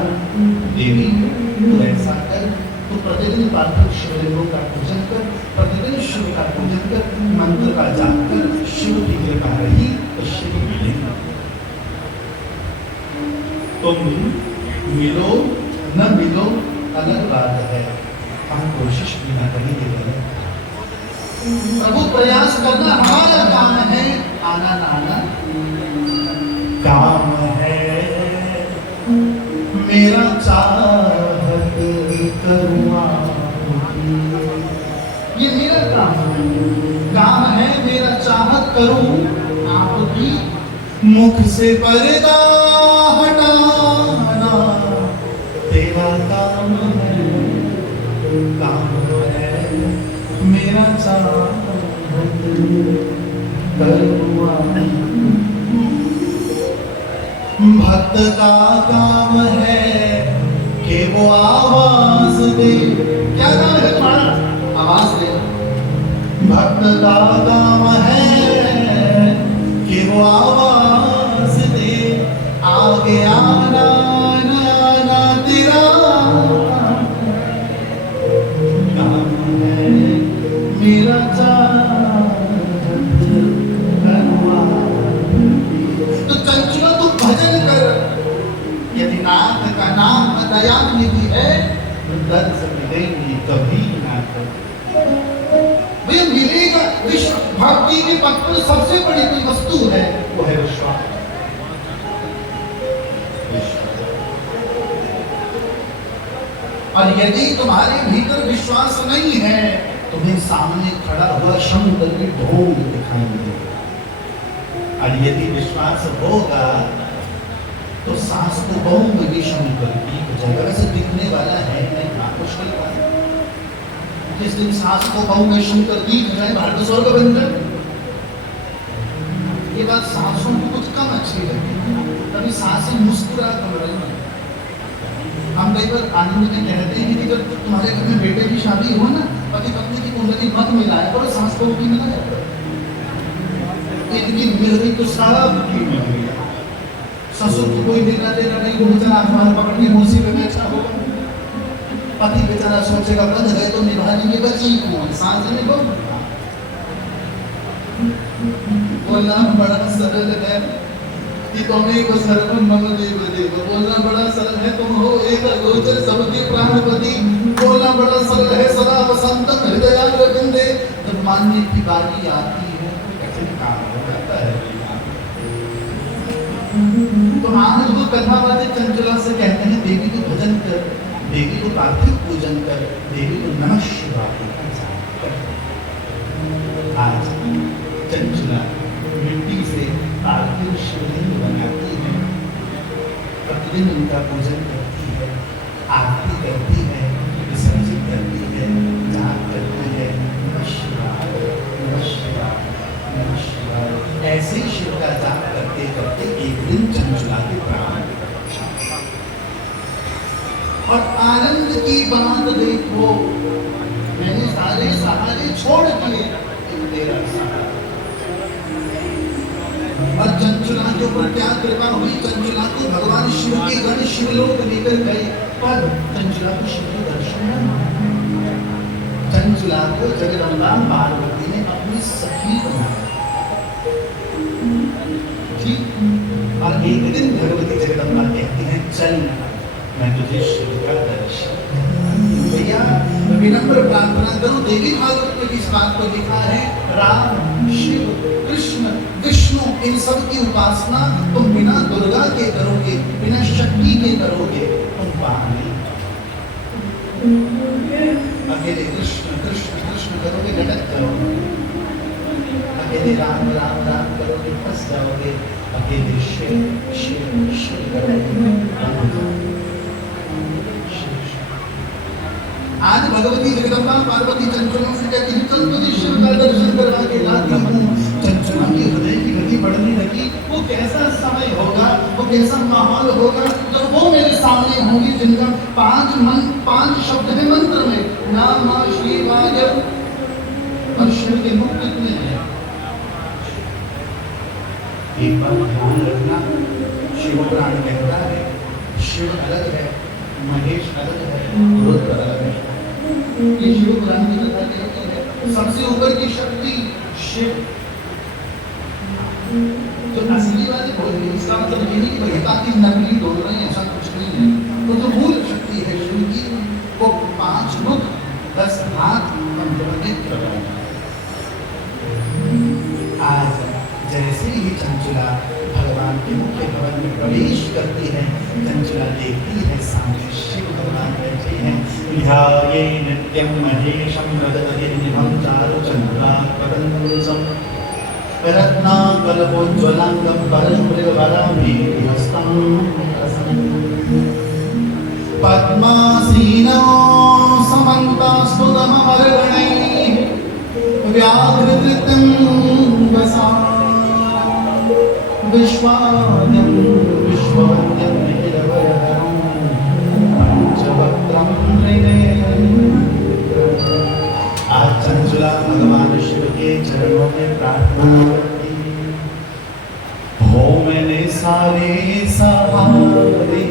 देवी तू ऐसा कर, तू प्रतिदिन पार्थिव शिवलिंगों का पूजन कर, प्रतिदिन शिव का पूजन कर, मंत्र का जाप कर, शिव की कृपा रही तो शिव मिलेगा। तुम मिलो न मिलो अलग बात है, हम कोशिश भी ना करेंगे। प्रभु प्रयास करना हमारा काम है, आना नाना काम है। मेरा चाहत करूँ, ये मेरा काम है मेरा चाहत करूँ आपकी। मुख से पर्दा हटाना तेरा काम है मेरा चाहत करूँ। भक्त का काम है कि वो आवाज दे। क्या काम है तुम्हारा? आवाज दे। भक्त का काम है कि वो आवाज दे, आगे आना ना तेरा काम है, मेरा तो चंचला तू भजन कर। यदि नाथ का नाम दयानिधि है तो दर्द मिलेंगी कभी नाथ। वे मिलेगा। विश्व भक्ति के पथ पर सबसे बड़ी कोई वस्तु है वो है विश्वास। और यदि तुम्हारे भीतर विश्वास नहीं है, तुम्हें सामने खड़ा हुआ शंकर की ढोल दिखाई देगा। और यदि विश्वास होगा तो सांस को बहु में भी शंकर की जगह से दिखने वाला है नहीं, मुश्किल बात। जिस दिन सांस को बहु में शंकर दिख जाए, भारत स्वर्ग बन जाए। ये बात सांसों को कुछ कम अच्छी लगी, तभी सांसें मुस्कुरा कर रही हैं। हम कई बार आनंद में कहते हैं कि जब तुम्हारे घर में बेटे की शादी हो ना, पति पत्नी की कुंडली मत मिलाए और सांस को भी मिला जाता है। इतनी मिल गई तो सारा की मिल गया। ससुर को कोई देना देना नहीं, वो बेचारा आसमान पकड़ने मौसी पे बैठा होगा। पति बेचारा सोचेगा बंध गए तो निभाने में बची कौन, सांस में बहुत बोलना बड़ा सरल है कि तुम्हें को सर्व मम देव देव। बोलना बड़ा सरल है, तुम हो एक गोचर सबके प्राणपति। बोलना बड़ा सरल है, सदा वसंत हृदयाल रविंदे। जब मानने की बारी आती है कैसे काम हो जाता है। तो आनंद को कथा बातें चंचला से कहते हैं, देवी को भजन कर, देवी को पार्थिव पूजन कर, देवी को नमः शिवाय का जाप कर। आज चंचला मिट्टी से पार्थिव शिवलिंग बनाती है, प्रतिदिन उनका पूजन करती है, आरती करती है, विसर्जित करती है, जाप करती है, नमः शिवाय नमः शिवाय नमः शिवाय। ऐसे ही शिव का जाप करते करते एक दिन चंचला के प्राण। और आनंद की बात देखो, मैंने सारे सहारे छोड़ दिए, तेरा सहारा। और चंचला के ऊपर क्या कृपा हुई, चंचला को भगवान शिव के गण शिवलोक लेकर गए, पर चंचला को शिव के दर्शन न हुए। चंचला को जगदम्बा पार्वती ने अपनी सखी बनाया। ठीक। और एक दिन भगवती जगदम्बा कहती हैं, चल मैं तुझे शिव का दर्शन। भैया विनम्र प्रार्थना करो, देवी भागवत में इस बात को लिखा है, राम शिव कृष्ण विष्णु इन सब की उपासना तुम बिना दुर्गा के करोगे, बिना शक्ति के करोगे, तुम पाओगे। अकेले कृष्ण कृष्ण कृष्ण करोगे, गलत करोगे। अकेले राम राम राम करोगे, फंस जाओगे। अकेले शिव शिव शिव करोगे। आज भगवती जगदम्बा पार्वती चंचला से कहती है, चल तुझे शिव का दर्शन करवा के लाती हूं। चंचला की हृदय की गति बढ़ने लगी। वो कैसा समय होगा, वो कैसा माहौल होगा जब वो मेरे सामने होंगी, जिनका पांच शब्द है मंत्र में, नमः शिवाय। और शिव के मुख कितने हैं? एक बार ध्यान रखना, शिव पुराण कहता है शिव अलग है, महेश अलग है, रुद्र अलग है। ये शिव पुराण की कथा कहती है, सबसे ऊपर की शक्ति शिव। तो असली वाली बोली, इसका मतलब ये नहीं कि भगता की नकली बोल रहे हैं, ऐसा कुछ नहीं है। तो जो मूल शक्ति है शिव की, वो 5 मुख 10 हाथ 15 नेत्र। आज जैसे ही चंचला भगवान के मुख्य भवन में प्रवेश करती है, चंचला देखती है सामने शिव भगवान बैठे हैं। ध्याये नित्यं महेशं रजतनिभं चारुचन्द्रार्करञ्जं रत्नाकल्पोज्ज्वलाङ्गं परशुभ्रवराभीहस्तं पद्मासीनो समन्तास्तुतममर्गणैः व्याघ्रकृतं वसा विश्वाद्यं विश्व शुभवत्यं नीलवरधरं पंचवक्त्रं त्रिनेत्रं। आज चंचला भगवान शिव के चरणों में प्रार्थना करती हो, मैंने सारे सहारे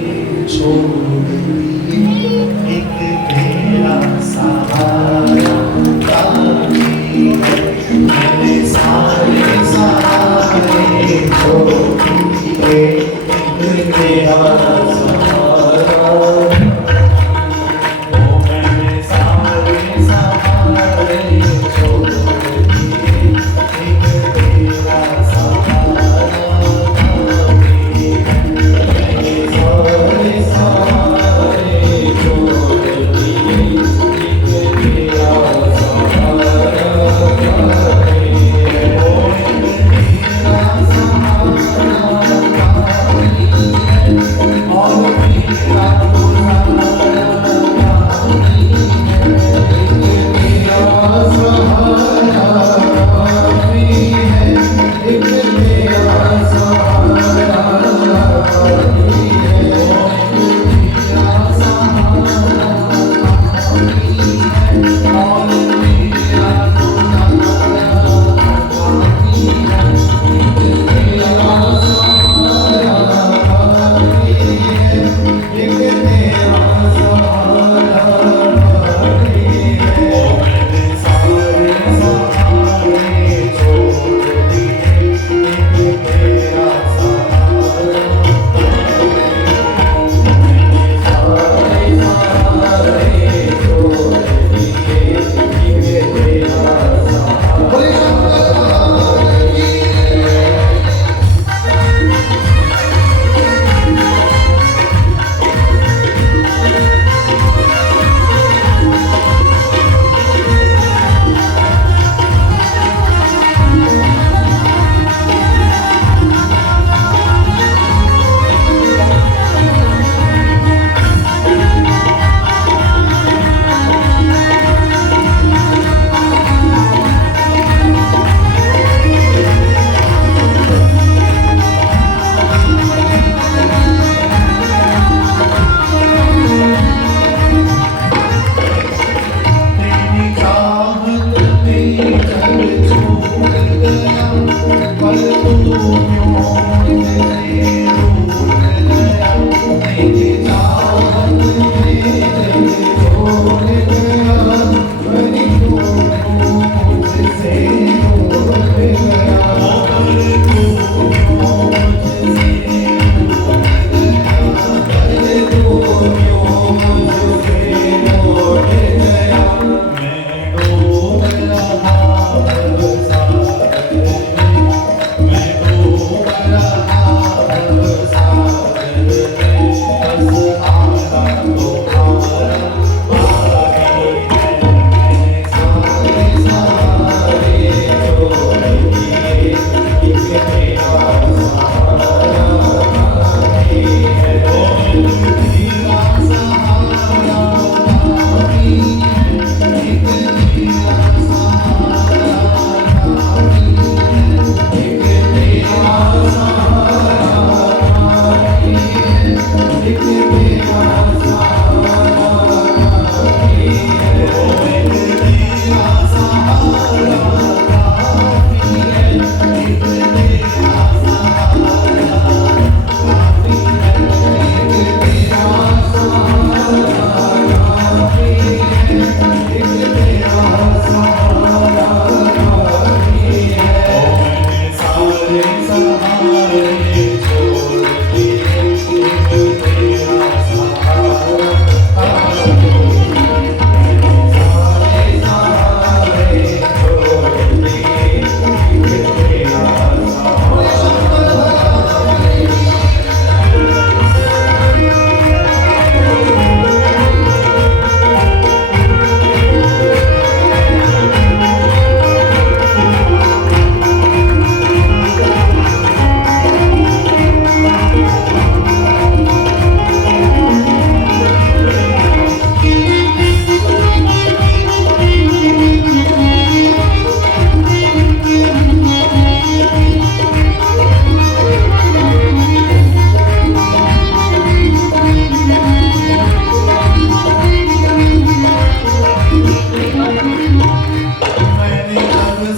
छोड़ दिए, एक तेरा सहारा काफी है। मैंने सारे सहारे छोड़ दिए, एक तेरा सहारा। ओ मैंने सारे सहारे छोड़ दिए, एक तेरा सहारा काफी है। मैंने सारे सहारे छोड़ दिए, एक तेरा सहारा काफी है। ओ एक तेरा सहारा काफी है।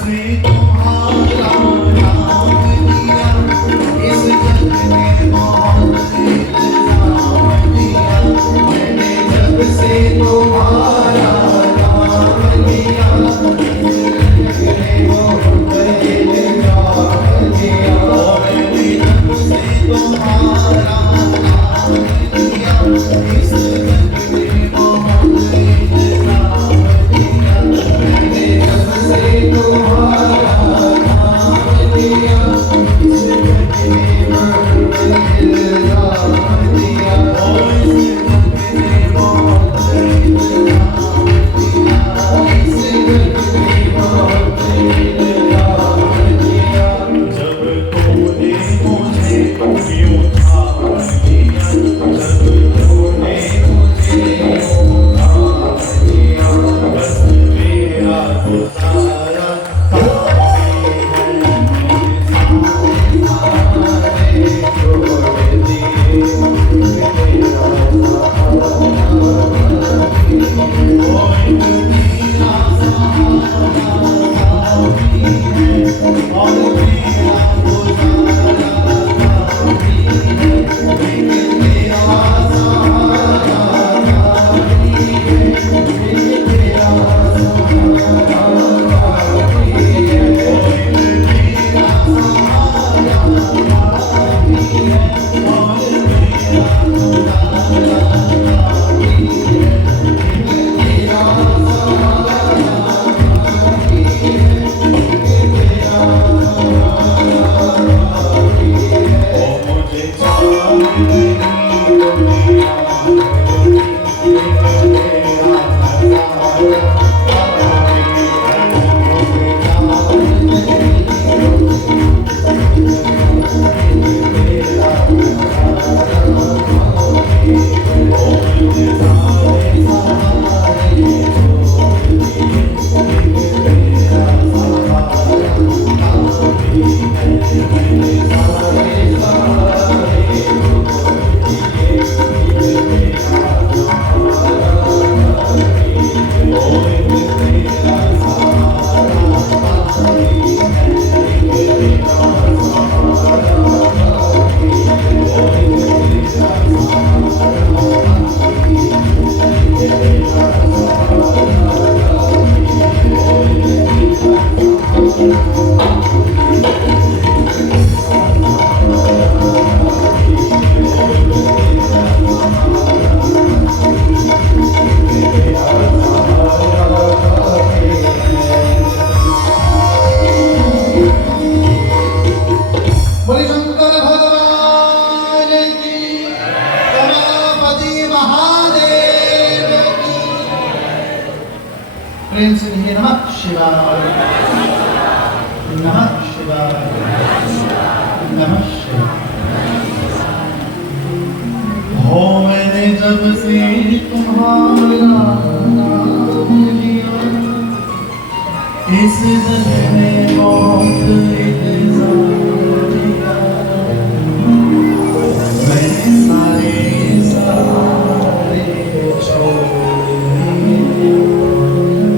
से तुम्हारा नाम लिया, इस जग में बहुत इल्ज़ाम दिया। मैंने जब से तुम्हारा नाम लिया, इस जग में बहुत इल्ज़ाम दिया। मैंने जब से तुम्हारा नाम लिया, इस जग में बहुत इल्ज़ाम दिया। मैंने जब से तुम्हारा नाम लिया, इस जग में बहुत इल्ज़ाम दिया। इस जग में बहुत इल्ज़ाम दिया, इस जग में बहुत इल्ज़ाम दिया। जब तूने मुझे यूं थाम लिया, जब तूने मुझे यूं थाम लिया, बस मेरा गुजारा काफ़ी है। सारे छोड़ दिए, मेरा सहारा काफ़ी है। कोई मेरा सहारा काफ़ी है, और मेरा गुजारा काफ़ी है। लेकिन मेरा सहारा काफ़ी है, लेकिन मेरा सहारा काफ़ी है। कोई मेरा सहारा काफ़ी है, और मेरा गुजारा काफ़ी है। लेकिन मेरा सहारा काफ़ी है, लेकिन मेरा सहारा काफ़ी है। ओ मुझे छोड़ नहीं दुनिया, लेकिन मेरा सहारा काफ़ी है। मुझे छोड़ नहीं मेरा सहारा काफ़ी है। ओ मुझे सारे सहारे छोड़ दिए, लेकिन मेरा सहारा काफ़ी है। मैंने सारे सहारे छोड़ दिए, लेकिन मेरा सहारा काफ़ी है। ओ लेकिन मेरा सहारा काफ़ी है, लेकिन मेरा सहारा काफ़ी है। ओ लेकिन मेरा सहारा काफ़ी है, लेकिन मेरा सहारा काफ़ी है। ओ लेकिन मेरा बोले शंकर भगवान की, रमापति महादेव की। प्रेम से कहिए नमः शिवाय, नमः शिवाय, नमः शिवाय। हो मैंने जब से तुम्हारा नाम लिया, इस जग में बहुत इल्ज़ाम दिया। मैंने सारे छोड़ दिए,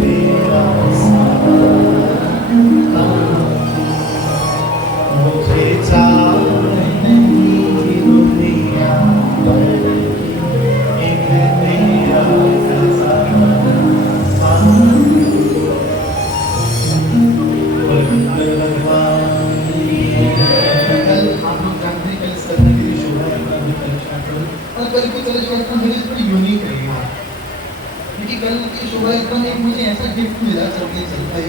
मेरा सहारा मुझे चाहे नहीं दुनिया भर की, एक मेरा सहारा। कल की कलश यात्रा मेरी थोड़ी यूनिक रही है, क्योंकि कल की शोभा यात्रा में मुझे ऐसा गिफ्ट मिला चलते चलते।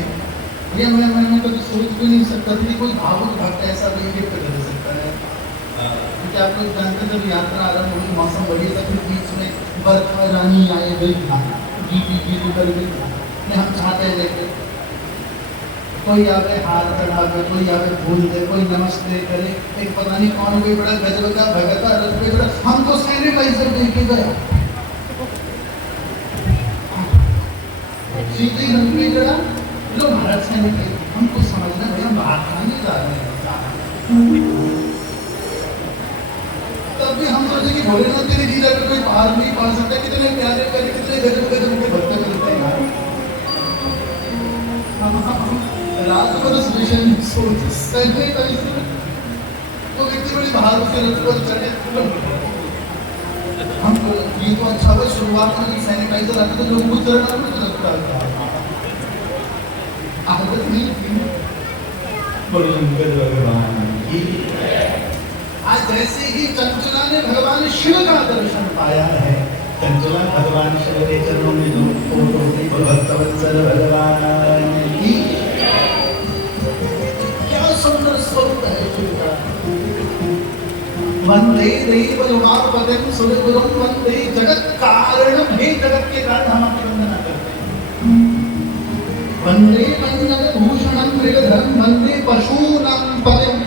भैया मैं कभी सोच भी नहीं सकता था कि कोई भावुक भक्त ऐसा भी गिफ्ट कर सकता है। क्योंकि आप लोग जानते जब यात्रा आरंभ हुई, मौसम बढ़िया था, फिर बीच में बर्फा रानी आए गई था, गीती कर गई था। हम चाहते हैं लेके कोई आवे हाथ चढ़ावे, कोई आवे भूल दे, कोई नमस्ते करे। एक पता नहीं कौन कोई बड़ा गजब का भगता रथ पे बड़ा हमको सैनिटाइजर दे के गया, सीधी रथ पे गया। लो भारत सैनिटाइजर, हमको समझना भैया हम बाहर खाने जा रहे हैं। तब भी हम सोचे कि भोलेनाथ तेरी लीला पे कोई पार नहीं पा सकता। कितने प्यारे प्यारे, कितने गजब गजब के भक्त मिलते हैं यार। रात सोच सहने का वो व्यक्ति बड़ी बहादुर से रथ पर चढ़े। हम ये तो अच्छा हुआ शुरुआत में सैनिटाइजर आते तो लोगों को चढ़ना भी तो लगता था, आदत नहीं थी। आज जैसे ही चंचला ने भगवान शिव का दर्शन पाया है, चंचला भगवान शिव के चरणों में जो फोटो थी भक्तवत्सल भगवान की, क्या सुंदर स्वरूप है शिव का। वंदे देव उमापतिं सुरगुरुं वंदे जगत कारणं, हे जगत के कारण हम आपकी वंदना करते हैं। वंदे मंगलभूषणं मृगधरं वंदे पशूनां पतिं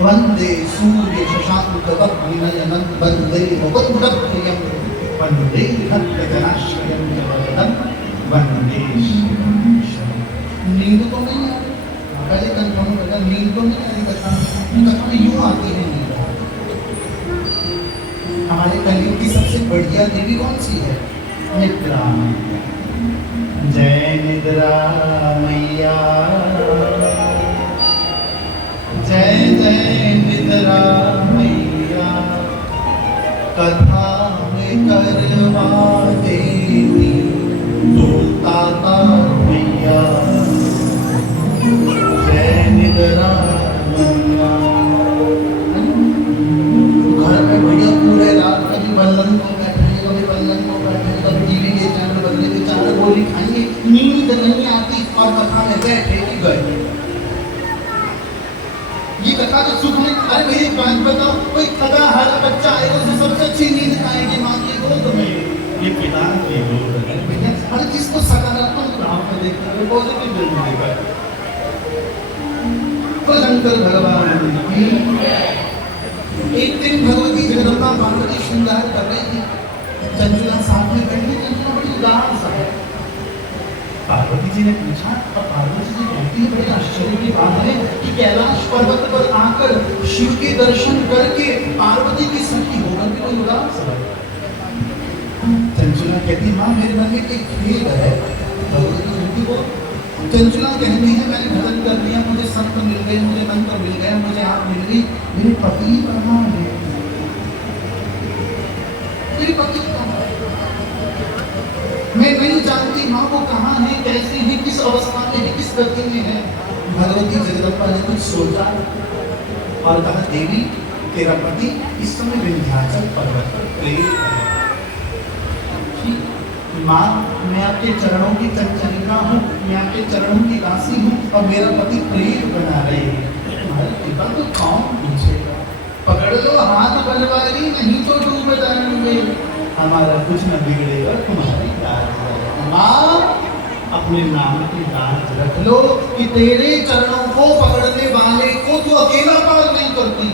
वंदे सूर्य शशांकवह्निनयनं वंदे मुकुन्दप्रियं वंदे भक्तजनाश्रयं जगदं वंदे श्रीशं। नींद तो नहीं आ रही, पहले कंफर्म करना, नींद तो नहीं आ रही। कथा में यूं आती है नींद। हमारे कलयुग की सबसे बढ़िया देवी कौन सी है? निद्रा। जय निद्रा मैया, जय जय निद्रा मैया, कथा में करवा देवी दुर्ताता मैया, जय निद्रा मैया। घर में भैया पूरे रात कभी बल्लन को बैठे, कभी बल्लन को बैठे, कभी टीवी के चैनल बदले के चैनल गोली खाएंगे, नींद नहीं आती और कथा में बैठे ही गए। ये कथा के सुख में, अरे भैया एक बात बताओ, कोई खदा हर बच्चा आएगा उसे सबसे अच्छी नींद आएगी माँ की गोद में, ये पिता की गोद में। भैया हर चीज को सकारात्मक भाव में देखते हुए पॉजिटिव वे में देखा। तो शंकर भगवान एक दिन भगवती जगदम्बा पार्वती श्रृंगार कर रही थी, चंचला साथ में बैठी, चंचला बड़ी उदास है। पार्वती जी ने पूछा, और पार्वती जी कहती है बड़े आश्चर्य की बात है कि कैलाश पर्वत पर आकर शिव के दर्शन करके पार्वती की सखी होकर भी कोई उदास है। चंचला कहती माँ मेरे मन में एक खेद है। भगवती को चंचला कहती है मैंने भजन कर लिया, मुझे संत मिल गए, मुझे मंत्र मिल गया, मुझे आप मिल गई, मेरे पति कहाँ है? मेरे पति कहाँ है? मैं नहीं जानती माँ वो कहाँ है, कैसे है, किस अवस्था में है, किस गति में है। भगवती जगदम्बा ने कुछ सोचा और कहा देवी तेरा पति इस समय विंध्याचल पर्वत पर प्रेरित है। माँ मैं आपके चरणों की चंचलिका हूँ, मैं आपके चरणों की दासी हूँ और मेरा पति प्रेत बना रहे हैं। तुम्हारे पिता तो कौन पूछेगा? पकड़ लो हाथ बनवारी, नहीं तो डूब जाएंगे, हमारा कुछ न बिगड़ेगा, तुम्हारी लाज। माँ अपने नाम की लाज रख लो कि तेरे चरणों को पकड़ने वाले को तो अकेला पार नहीं करती।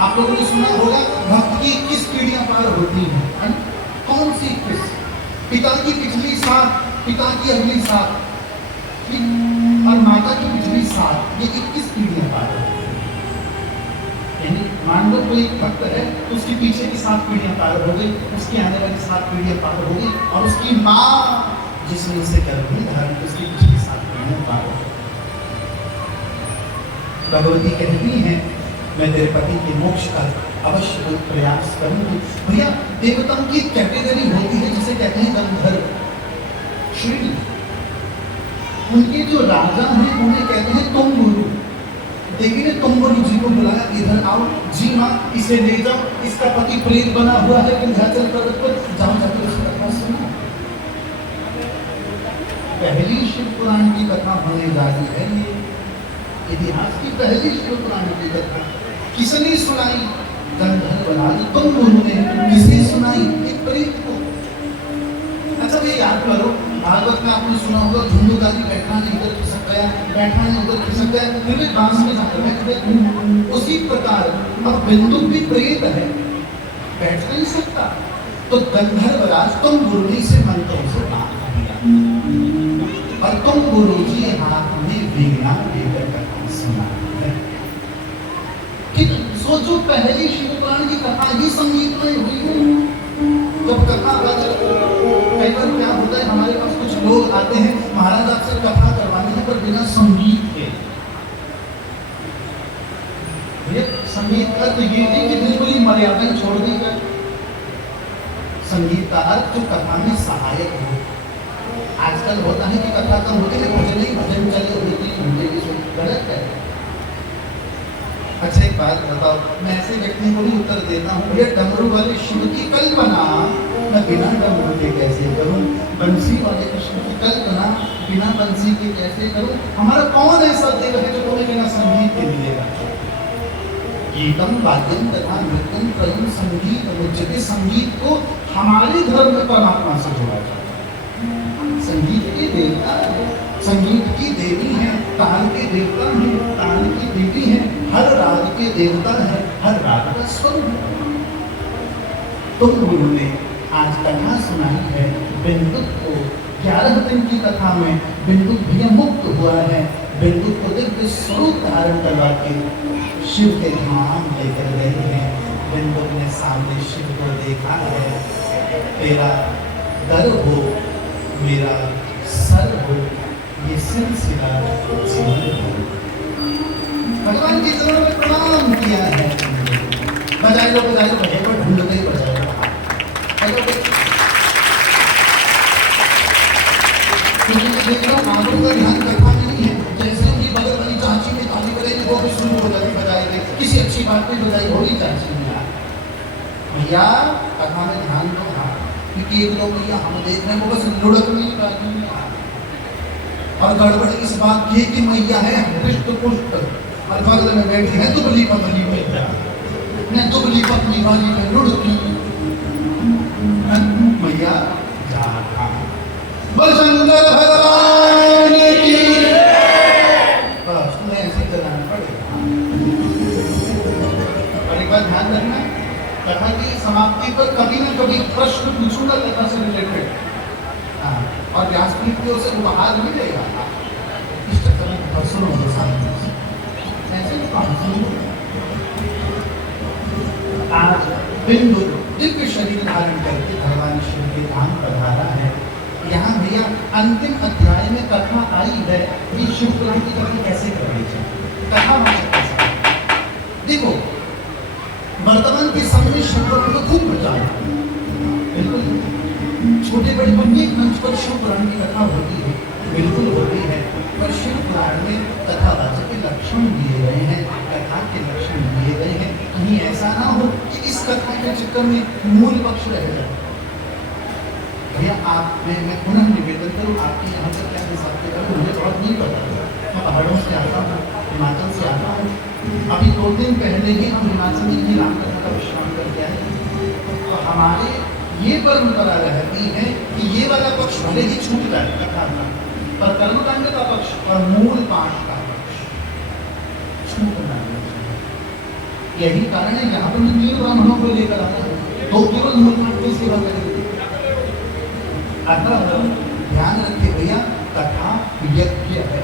आप लोगों ने सुना होगा भक्त की 21 पीढ़ियां पार होती हैं। कौन सी 21? पिता की पिछली सात, पिता की अगली सात और माता की पिछली सात, ये 21 पीढ़ियां पार होती हैं। मान लो कोई भक्त है तो उसके पीछे की 7 पीढ़ियां पार हो गई, उसकी आने वाली 7 पीढ़ियां पार हो गई और उसकी माँ जिसने उसे गर्भ में धारण की उसकी पिछली 7 पीढ़ियां पार हो गई। भगवती कहती है मैं तेरे पति के मोक्ष का अवश्य प्रयास करूंगी। भैया देवताओं की कैटेगरी होती है जिसे कहते हैं गंधर्व श्रेणी। उनके जो राजा हैं उन्हें कहते हैं तुम्बुरु। देवी ने तुम्बुरु जी को बुलाया, इधर आओ जी माँ, इसे ले जाओ, इसका पति प्रेत बना हुआ है विंध्याचल पर्वत पर, जाओ जाकर उसकी कथा सुनो। पहली शिव पुराण की कथा होने जा रही है, ये इतिहास की पहली शिव पुराण की कथा किसने सुनाई? गंधर्व राज तुम्बुरु ने। किसे सुनाई? एक प्रेत को। अच्छा ये याद करो, भागवत में आपने सुना होगा धुंधुकारी बैठा नहीं उधर खिसक गया, बैठा नहीं उधर खिसक गया, फिर भी बांस में जाकर बैठ गए। उसी प्रकार अब बिंदु भी प्रेत है, बैठ नहीं सकता, तो गंधर्व राज तुम्बुरु ने से मंत्रों से बात किया और तुम्बुरु जी हाथ में वीणा लेकर कथा सुना है। सोचो पहली शिव पुराण की कथा ही संगीत में हुई है। जब कथा कई बार क्या होता है, हमारे पास कुछ लोग आते हैं, महाराज आपसे कथा करवानी है, पर पर बिना संगीत के। संगीत का तो ये नहीं कि बिल्कुल ही मर्यादाएं छोड़ दी जाए। संगीत का अर्थ जो कथा में सहायक हो। आजकल होता है कि कथा कम होती है, भजन ही भजन चले होती गलत है। अच्छा एक बात बताओ, मैं ऐसे व्यक्ति को भी उत्तर देता हूँ, ये डमरू वाले शिव की कल्पना मैं बिना डमरू के कैसे करूं? बंसी वाले कृष्ण की कल्पना बिना बंसी के कैसे करूं? हमारा कौन ऐसा देव है जो तुम्हें बिना संगीत के मिलेगा? गीतम वाद्यम तथा नृत्यम त्रयम संगीत मुझे। संगीत को हमारे धर्म में परमात्मा से जोड़ा जाता है। संगीत के देवता है, संगीत की देवी है, ताल के देवता है, ताल की देवी है, हर राग के देवता है, हर राग का स्वरूप है। तुम गुरु ने आज कथा सुनाई है बिंदुक को। 11 दिन की कथा में बिंदुक भी मुक्त हुआ है। बिंदुक को दिव्य स्वरूप धारण करवा के शिव के धाम लेकर गए हैं। बिंदुक ने सामने शिव को देखा है, तेरा दर हो मेरा सर हो, ये सिलसिला जीवन हो। भगवान की चरणों में प्रणाम किया है। बजाए लो बजाए पर ढूंढते ही बजाए लो। आगों का ध्यान कथा में नहीं है। जैसे उनकी बगल वाली चाची में ताली बजाई वो भी शुरू हो जाती बजाएगी, किसी अच्छी बात पे बजाई होगी चाची में भैया कथा में ध्यान दो। हाँ क्योंकि एक लोग भैया हम देख रहे हैं वो बस लुढ़कने की बात नहीं और गड़बड़ इस बात की कि मैया है हृष्ट पुष्ट और बगल में बैठी है दुबली पतली मैया ने दुबली पतली वाली में लुढ़की मैया जा बल शंकर भगवान की बस तुम्हें ऐसे चलाना पड़ेगा। और एक बात ध्यान रखना, कथा की समाप्ति पर कभी ना कभी प्रश्न पूछूंगा कथा से रिलेटेड। हाँ और व्यासपीठ की ओर से उपहार मिलेगा। इस चक्कर में कथा सुनो ऐसे आज बिंदु दिव्य शरीर धारण करके भगवान शिव के धाम पधारा है। यहाँ भैया अंतिम अध्याय में कथा आई है कि शिव पुराण की कथा कैसे करनी चाहिए। कथा कैसे देखो, वर्तमान के समय शिव पुराण को खूब प्रचार है। बिल्कुल छोटे बड़े अनेक मंच पर शिव पुराण की कथा होती है, बिल्कुल होती है। पर शिव पुराण में कथावाचक के लक्षण दिए गए हैं, कथा के लक्षण दिए गए हैं। कहीं ऐसा ना हो कि इस कथा के चक्कर में मूल पक्ष रह जाए। भैया आप मैं पुनः निवेदन करूँ, आपकी यहाँ से क्या हिसाब के करूँ मुझे बहुत नहीं पता। मैं पहाड़ों से आता हूँ, हिमाचल से आता हूँ। अभी 2 दिन पहले ही हम हिमाचल में ही रामकथा का विश्राम करके आए। तो हमारे ये परंपरा रहती है कि ये वाला पक्ष भले ही छूट जाए कथा का, पर कर्मकांड का पक्ष और मूल पाठ का पक्ष छूटना नहीं चाहिए। यही कारण है यहाँ पर मैं 3 ब्राह्मणों को लेकर आता हूँ, 2 केवल मूल पाठ की सेवा करेंगे। अतः ध्यान रखिए भैया, कथा यज्ञ है।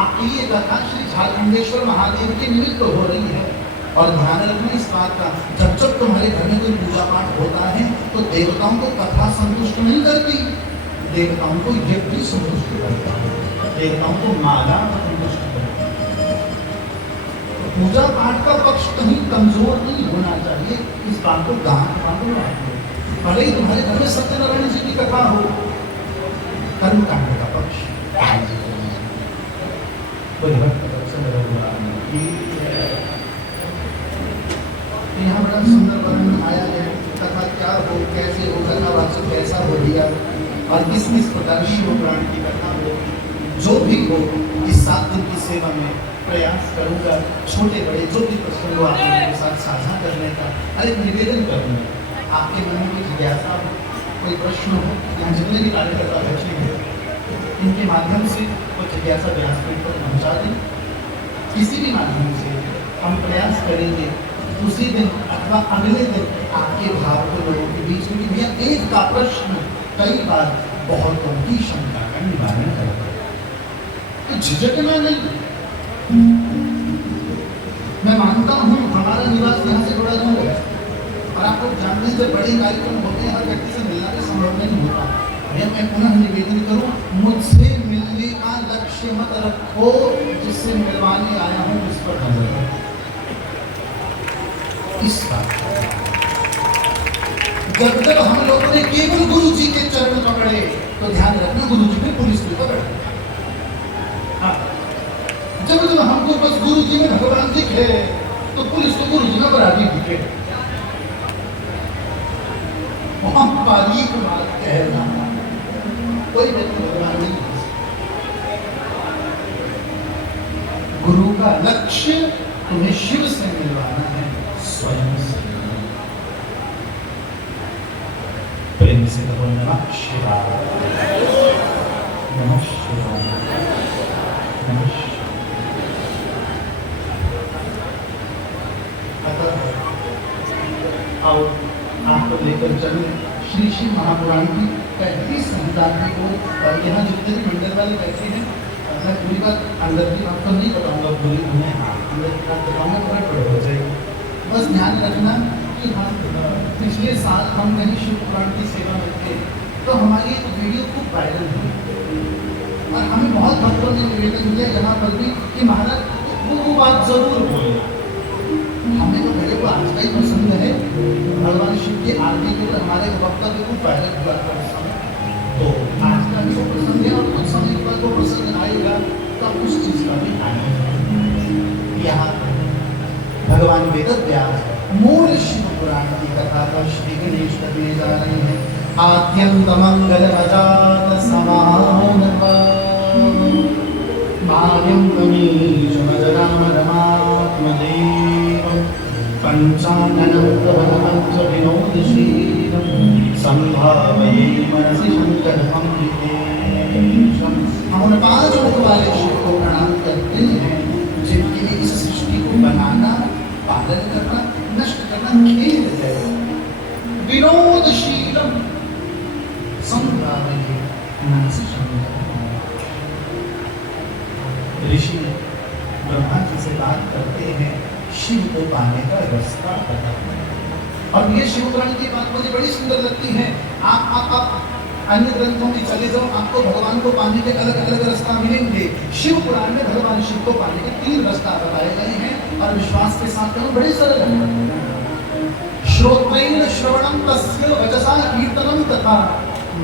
आपकी ये कथा श्री झारखंडेश्वर महादेव के निमित्त हो रही है। और ध्यान रखना इस बात का, जब जब तुम्हारे घर में कोई पूजा पाठ होता है तो देवताओं को कथा संतुष्ट नहीं करती, देवताओं को यज्ञ संतुष्ट करता है, देवताओं को माला संतुष्ट करता है। पूजा पाठ का पक्ष कहीं कमजोर नहीं होना चाहिए, इस बात को गांठ बांधो। भले ही तुम्हारे घर में सत्यनारायण जी की कथा हो, कर्मकांड का पक्ष यहाँ बड़ा सुंदर वर्णन आया है। कथा क्या हो, कैसे हो, कथावाचक कैसा हो दिया और किस प्रकार शिव पुराण की कथा हो। जो भी हो इस 7 दिन की सेवा में प्रयास करूंगा, छोटे बड़े जो भी प्रश्न हो आप मेरे साथ साझा करने का अरे निवेदन करूंगा। आपके मन में कोई जिज्ञासा हो, कोई प्रश्न हो, यहाँ जितने भी कार्यकर्ता बैठे हैं इनके माध्यम से वो जिज्ञासा व्यासपीठ पर पहुँचा दें। किसी भी माध्यम से हम प्रयास करेंगे उसी दिन अथवा अगले दिन आपके भाव को लोगों के बीच में भैया एक का प्रश्न कई बार बहुतों की शंका का निवारण करता है। तो झिझकना नहीं। मैं मानता हूँ हमारा निवास यहाँ से थोड़ा दूर है और आप लोग जानते हैं जब बड़े कार्यक्रम होते हैं हर व्यक्ति से मिलना भी संभव नहीं होता। भैया मैं पुनः निवेदन करूँ, मुझसे मिलने का लक्ष्य मत रखो, जिससे मिलवाने आया हूं इस पर नजर रखो। इस बात जब तक हम लोगों ने केवल गुरु जी के चरण पकड़े, तो ध्यान रखना गुरु जी भी पुलिस भी पकड़े। हाँ, जब जब हमको बस गुरु जी में भगवान दिखे, तो पुलिस को गुरु जी में बराबरी दिखे। वहां बारीक बात कहना, कोई व्यक्ति भगवान नहीं है। गुरु का लक्ष्य तुम्हें शिव से मिलवाना है, स्वयं से। प्रेम से कहो नमः शिवाय, नमः शिवाय, नमः शिवाय। आओ आपको लेकर चले श्री शिव महापुराण की 35 संहिता को। यहाँ जितने भी मंडल वाले बैठे हैं, मैं पूरी बात अंदर की बात तो नहीं बताऊंगा, पूरी उन्हें अंदर की बात बताऊंगा तो बड़े हो जाएगी। बस ध्यान रखना कि हम पिछले साल हम कहीं शिव पुराण की सेवा में थे, तो हमारी एक वीडियो खूब वायरल हुई और हमें बहुत भक्तों ने निवेदन किया यहाँ पर भी कि महाराज वो बात जरूर बोले। हमें तो मेरे को आज का ही पसंद है, भगवान शिव की आरती के हमारे वक्ता भी खूब वायरल हुआ था उस समय। तो आज का भी वो प्रसंग है और कुछ समय के बाद वो प्रसंग आएगा, तो उस चीज का भी आएगा। यहाँ भगवान वेदव्यास मूल शिव पुराण की कथा का श्री गणेश करने जा रहे हैं। आद्यंत मंगल अजात समान मायं गणेश राम रमात्मदेव पंचाननं तवनंच विनोदशीलं संभावये मनसि शंकरं विघ्नेशं। हम उन 5 मुख वाले शिव को प्रणाम करते हैं, जिनके लिए इस सृष्टि को बनाना, पालन करना, नष्ट करना खेल है। विनोदशीलम संभावये मनसि शंकरं। ऋषि ब्रह्मा जी से बात करते हैं, शिव को पाने का रास्ता बताते। और ये शिव पुराण की बात मुझे बड़ी सुंदर लगती है। आप अन्य ग्रंथों में चले जाओ, आपको भगवान को पाने के अलग अलग रास्ता मिलेंगे। शिव पुराण में भगवान शिव को पाने के 3 रास्ता बताए गए हैं और विश्वास के साथ करो, बड़े सरल है। श्रोत्रेण श्रवणम तस्य वचसा कीर्तनम तथा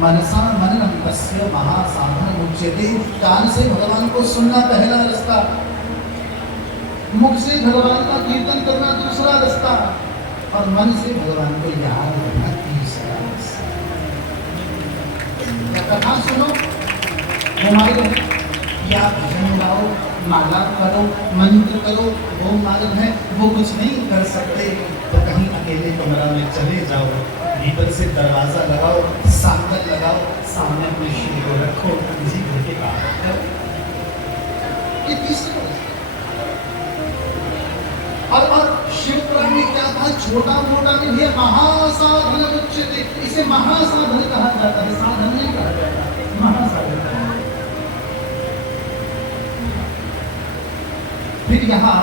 मनसा मननम तस्य महासाधन मुच्यते। कान से भगवान को सुनना पहला रास्ता, मुख से भगवान का कीर्तन करना दूसरा रास्ता, और मन से भगवान को याद करना तीसरा रास्ता। कथा सुनो, हमारे या भजन गाओ, माला करो, मंत्र करो, वो मार्ग है। वो कुछ नहीं कर सकते तो कहीं अकेले कमरा में चले जाओ, भीतर से दरवाजा लगाओ, सांगत लगाओ, सामने अपने शिव को रखो, किसी घर के बाहर करो। ये तीसरा और शिव पुराण में क्या था, छोटा मोटा नहीं है, महासाधन उच्यते। इसे महासाधन कहा जाता है, साधन नहीं कहा जाता, महासाधन। फिर यहाँ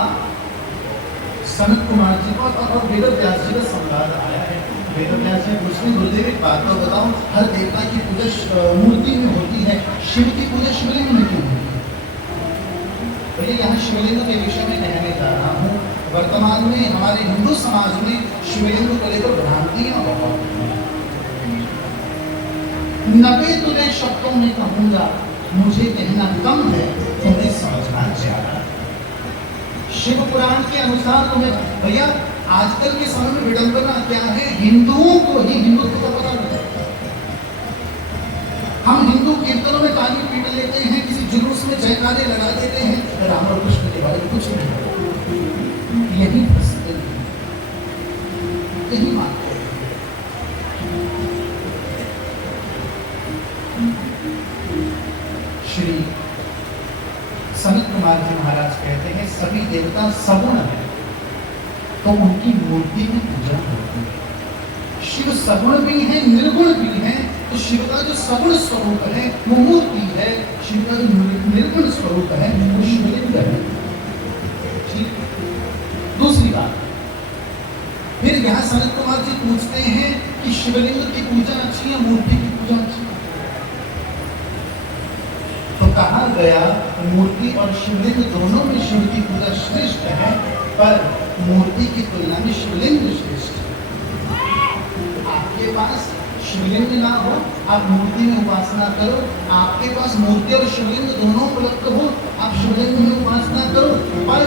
सनत कुमार जी का और वेदव्यास जी का संवाद आया है। वेदव्यास जी पूछते हैं, गुरुदेव एक बात तो बताओ, हर देवता की पूजा मूर्ति में होती है, शिव की पूजा शिवलिंग में क्यों होती है? तो यहाँ शिवलिंग के विषय में कहने जा रहा हूँ। वर्तमान में हमारे हिंदू समाज में शिवलिंग को लेकर भ्रांतियां बहुत हैं। 90 तुझे शब्दों में कहूंगा, मुझे कहना कम है, तुम्हें समझना ज्यादा। शिव पुराण के अनुसार तुम्हें भैया आजकल के समय में विडंबना क्या है, हिंदुओं को ही हिंदुत्व का पता नहीं। हम हिंदू कीर्तनों में ताली पीट लेते हैं, किसी जुलूस में जयकारे लगा देते हैं, राम और कृष्ण के बारे में कुछ नहीं। यही प्रसिद्ध है, यही मानते हैं। श्री सनत कुमार जी महाराज कहते हैं, सभी देवता सगुण है तो उनकी मूर्ति में पूजा होती है। शिव सगुण भी है, निर्गुण भी है, तो शिव का जो सगुण स्वरूप है वो मूर्ति है, शिव का जो निर्गुण स्वरूप है वो शिवलिंग है। ठीक। दूसरी बात, फिर यहाँ सनत कुमार जी पूछते हैं कि शिवलिंग की पूजा अच्छी है, मूर्ति की पूजा अच्छी है? तो कहा गया मूर्ति और शिवलिंग दोनों में शिव की पूजा श्रेष्ठ है, पर मूर्ति की तुलना में शिवलिंग श्रेष्ठ है। आपके पास शिवलिंग ना हो, आप मूर्ति में उपासना करो। आपके पास मूर्ति और शिवलिंग दोनों उपलब्ध हो, आप शिवलिंग में उपासना करो। पर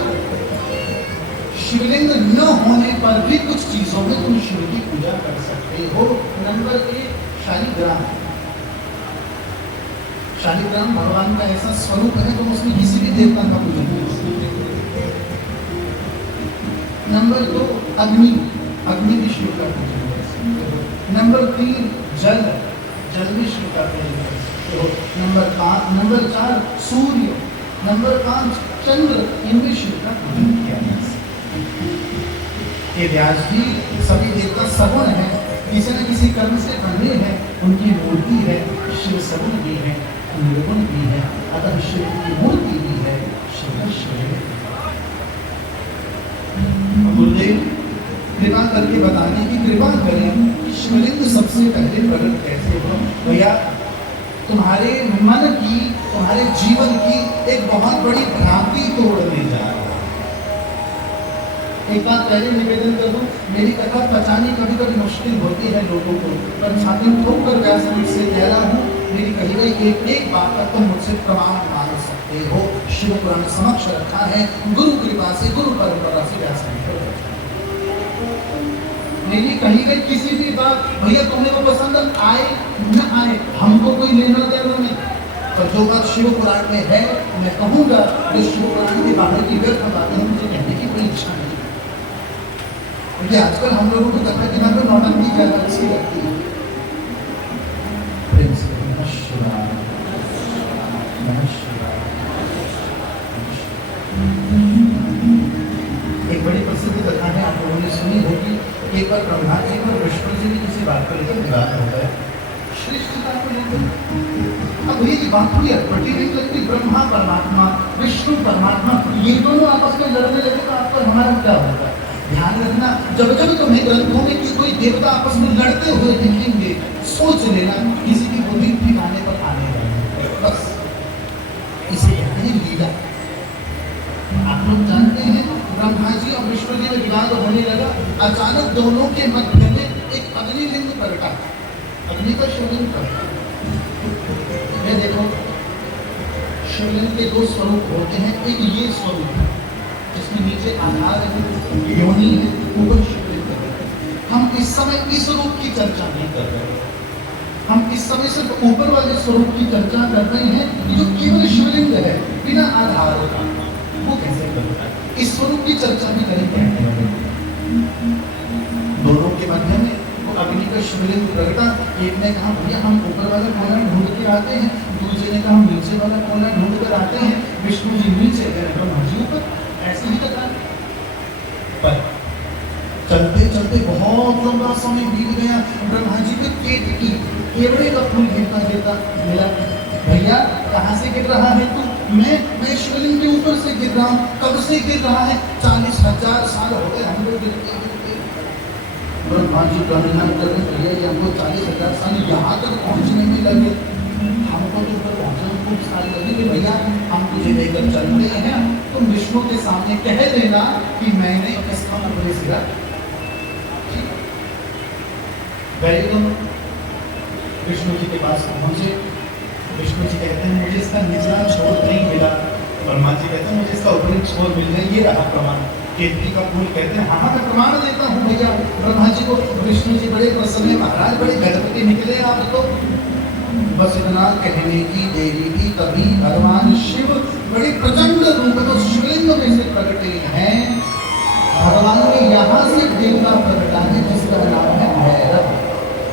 शिवलिंग न होने पर भी कुछ चीजों में तुम शिव की पूजा कर सकते हो। नंबर 1, शालिग्राम। शालिग्राम भगवान का ऐसा स्वरूप है, तुम उसमें किसी भी देवता का पूजन कर सकते हो। नंबर 2, अग्नि। अग्नि भी शिव का पूजन कर सकते हो। नंबर 3, जल। जल भी शिव का पूजन कर सकते हो। नंबर 4, सूर्य। नंबर 5, चंद्र। इनमें शिव का पूजन किया जा सकता है। ये व्यास जी सभी देवता सगुण है, किसी न किसी कर्म से बंधे हैं, उनकी मूर्ति है। शिव सगुण भी है, निर्गुण भी है, अतः शिव की मूर्ति भी है, शिव शिव। गुरुदेव कृपा करके बताने की कृपा करें कि शिवलिंग सबसे पहले प्रकट कैसे हो। भैया तुम्हारे मन की, तुम्हारे जीवन की एक बहुत बड़ी भ्रांति तोड़ने जा रहा है। एक बात पहले निवेदन कर दूं, मेरी कथा पचानी कभी कभी मुश्किल होती है लोगों को, पर छाती ठोक कर व्यास से कह रहा हूँ, मेरी कही गई एक बात का तुम मुझसे प्रमाण मान सकते हो। शिव पुराण समक्ष रखा है, गुरु कृपा से, गुरु परंपरा से व्यास मेरी कही गई किसी भी बात, भैया तुम्हें वो पसंद आए न आए, हमको कोई लेना देना नहीं। पर जो बात शिव पुराण में है, मैं कहूंगा कि शिव पुराण के बाहर की व्यर्थ बातें मुझे कहने की कोई इच्छा नहीं। क्योंकि आजकल हम लोगों को कथा के नाम पर नौटंकी ज्यादा अच्छी लगती है। एक बड़ी प्रसिद्ध कथा है, आप लोगों ने सुनी होगी। एक बार ब्रह्मा जी और विष्णु जी ने किसी बात को लेकर विवाद हो गया, श्रेष्ठता को लेकर। अब ये बात थोड़ी अटपटी नहीं लगती, ब्रह्मा परमात्मा, विष्णु परमात्मा, ये दोनों आपस में लड़ने लगे तो आपका हमारा क्या होगा। ध्यान रखना, जब जब तुम्हें ग्रंथों में कि कोई देवता आपस में लड़ते हुए दिखेंगे, सोच लेना किसी की बुद्धि ठिकाने पर आने वाली, बस इसे कहते हैं लीला। आप लोग जानते हैं ब्रह्मा जी और विष्णु जी में विवाद होने लगा, अचानक दोनों के मध्य में एक अग्निलिंग प्रकटा, अग्नि का शिवलिंग प्रकटा। ये देखो, शिवलिंग के 2 स्वरूप होते हैं, एक ये स्वरूप जिसमें नीचे आधार है, योनि है, ऊपर शिवलिंग है। हम इस समय इस रूप की चर्चा नहीं कर रहे, हम इस समय सिर्फ ऊपर वाले स्वरूप की चर्चा कर रहे हैं, जो केवल शिवलिंग है, बिना आधार का, वो कैसे करता है। इस स्वरूप की चर्चा भी करेंगे। दोनों के मध्य में वो अग्नि का शिवलिंग प्रकटा। एक ने कहा भैया हम ऊपर वाला कोना ढूंढ के आते हैं, दूसरे ने कहा हम नीचे वाला कोना ढूंढ कर आते हैं। विष्णु जी नीचे गए, ब्रह्मा जी ऊपर, ऐसे ही कथा। पर चलते चलते बहुत लंबा समय बीत गया, ब्रह्मा जी को केवड़े का फूल गिरता गिरता मिला। भैया कहाँ से गिर रहा है तू? मैं शिवलिंग के ऊपर से गिर रहा हूँ। कब से गिर रहा है? 40,000 साल हो गए हम लोग गिरते। ब्रह्मा जी का निधान करने भैया ये हमको 40,000 साल यहाँ तक पहुँचने में लगे, हमको तो ऊपर पहुँचने खूब साल लगेंगे। भैया हम तुझे लेकर चलते हैं, तुम विष्णु के सामने कह देना कि मैंने इसका ऊपर गिरा। गए दोनों विष्णु जी के पास पहुँचे। विष्णु जी कहते हैं मुझे इसका निचला छोर नहीं मिला। ब्रह्मा जी कहते हैं मुझे इसका ऊपरी छोर मिल गया, ये रहा प्रमाण। केतकी का फूल कहते हैं हाँ मैं प्रमाण देता हूँ भैया। ब्रह्मा जी को विष्णु जी बड़े प्रसन्न, महाराज बड़े गणपति निकले आप तो। बस इतना कहने की देरी थी, तभी भगवान शिव बड़े प्रचंड रूप में शिवलिंग में से प्रकटे हैं। भगवान ने यहाँ से देवता प्रकटा है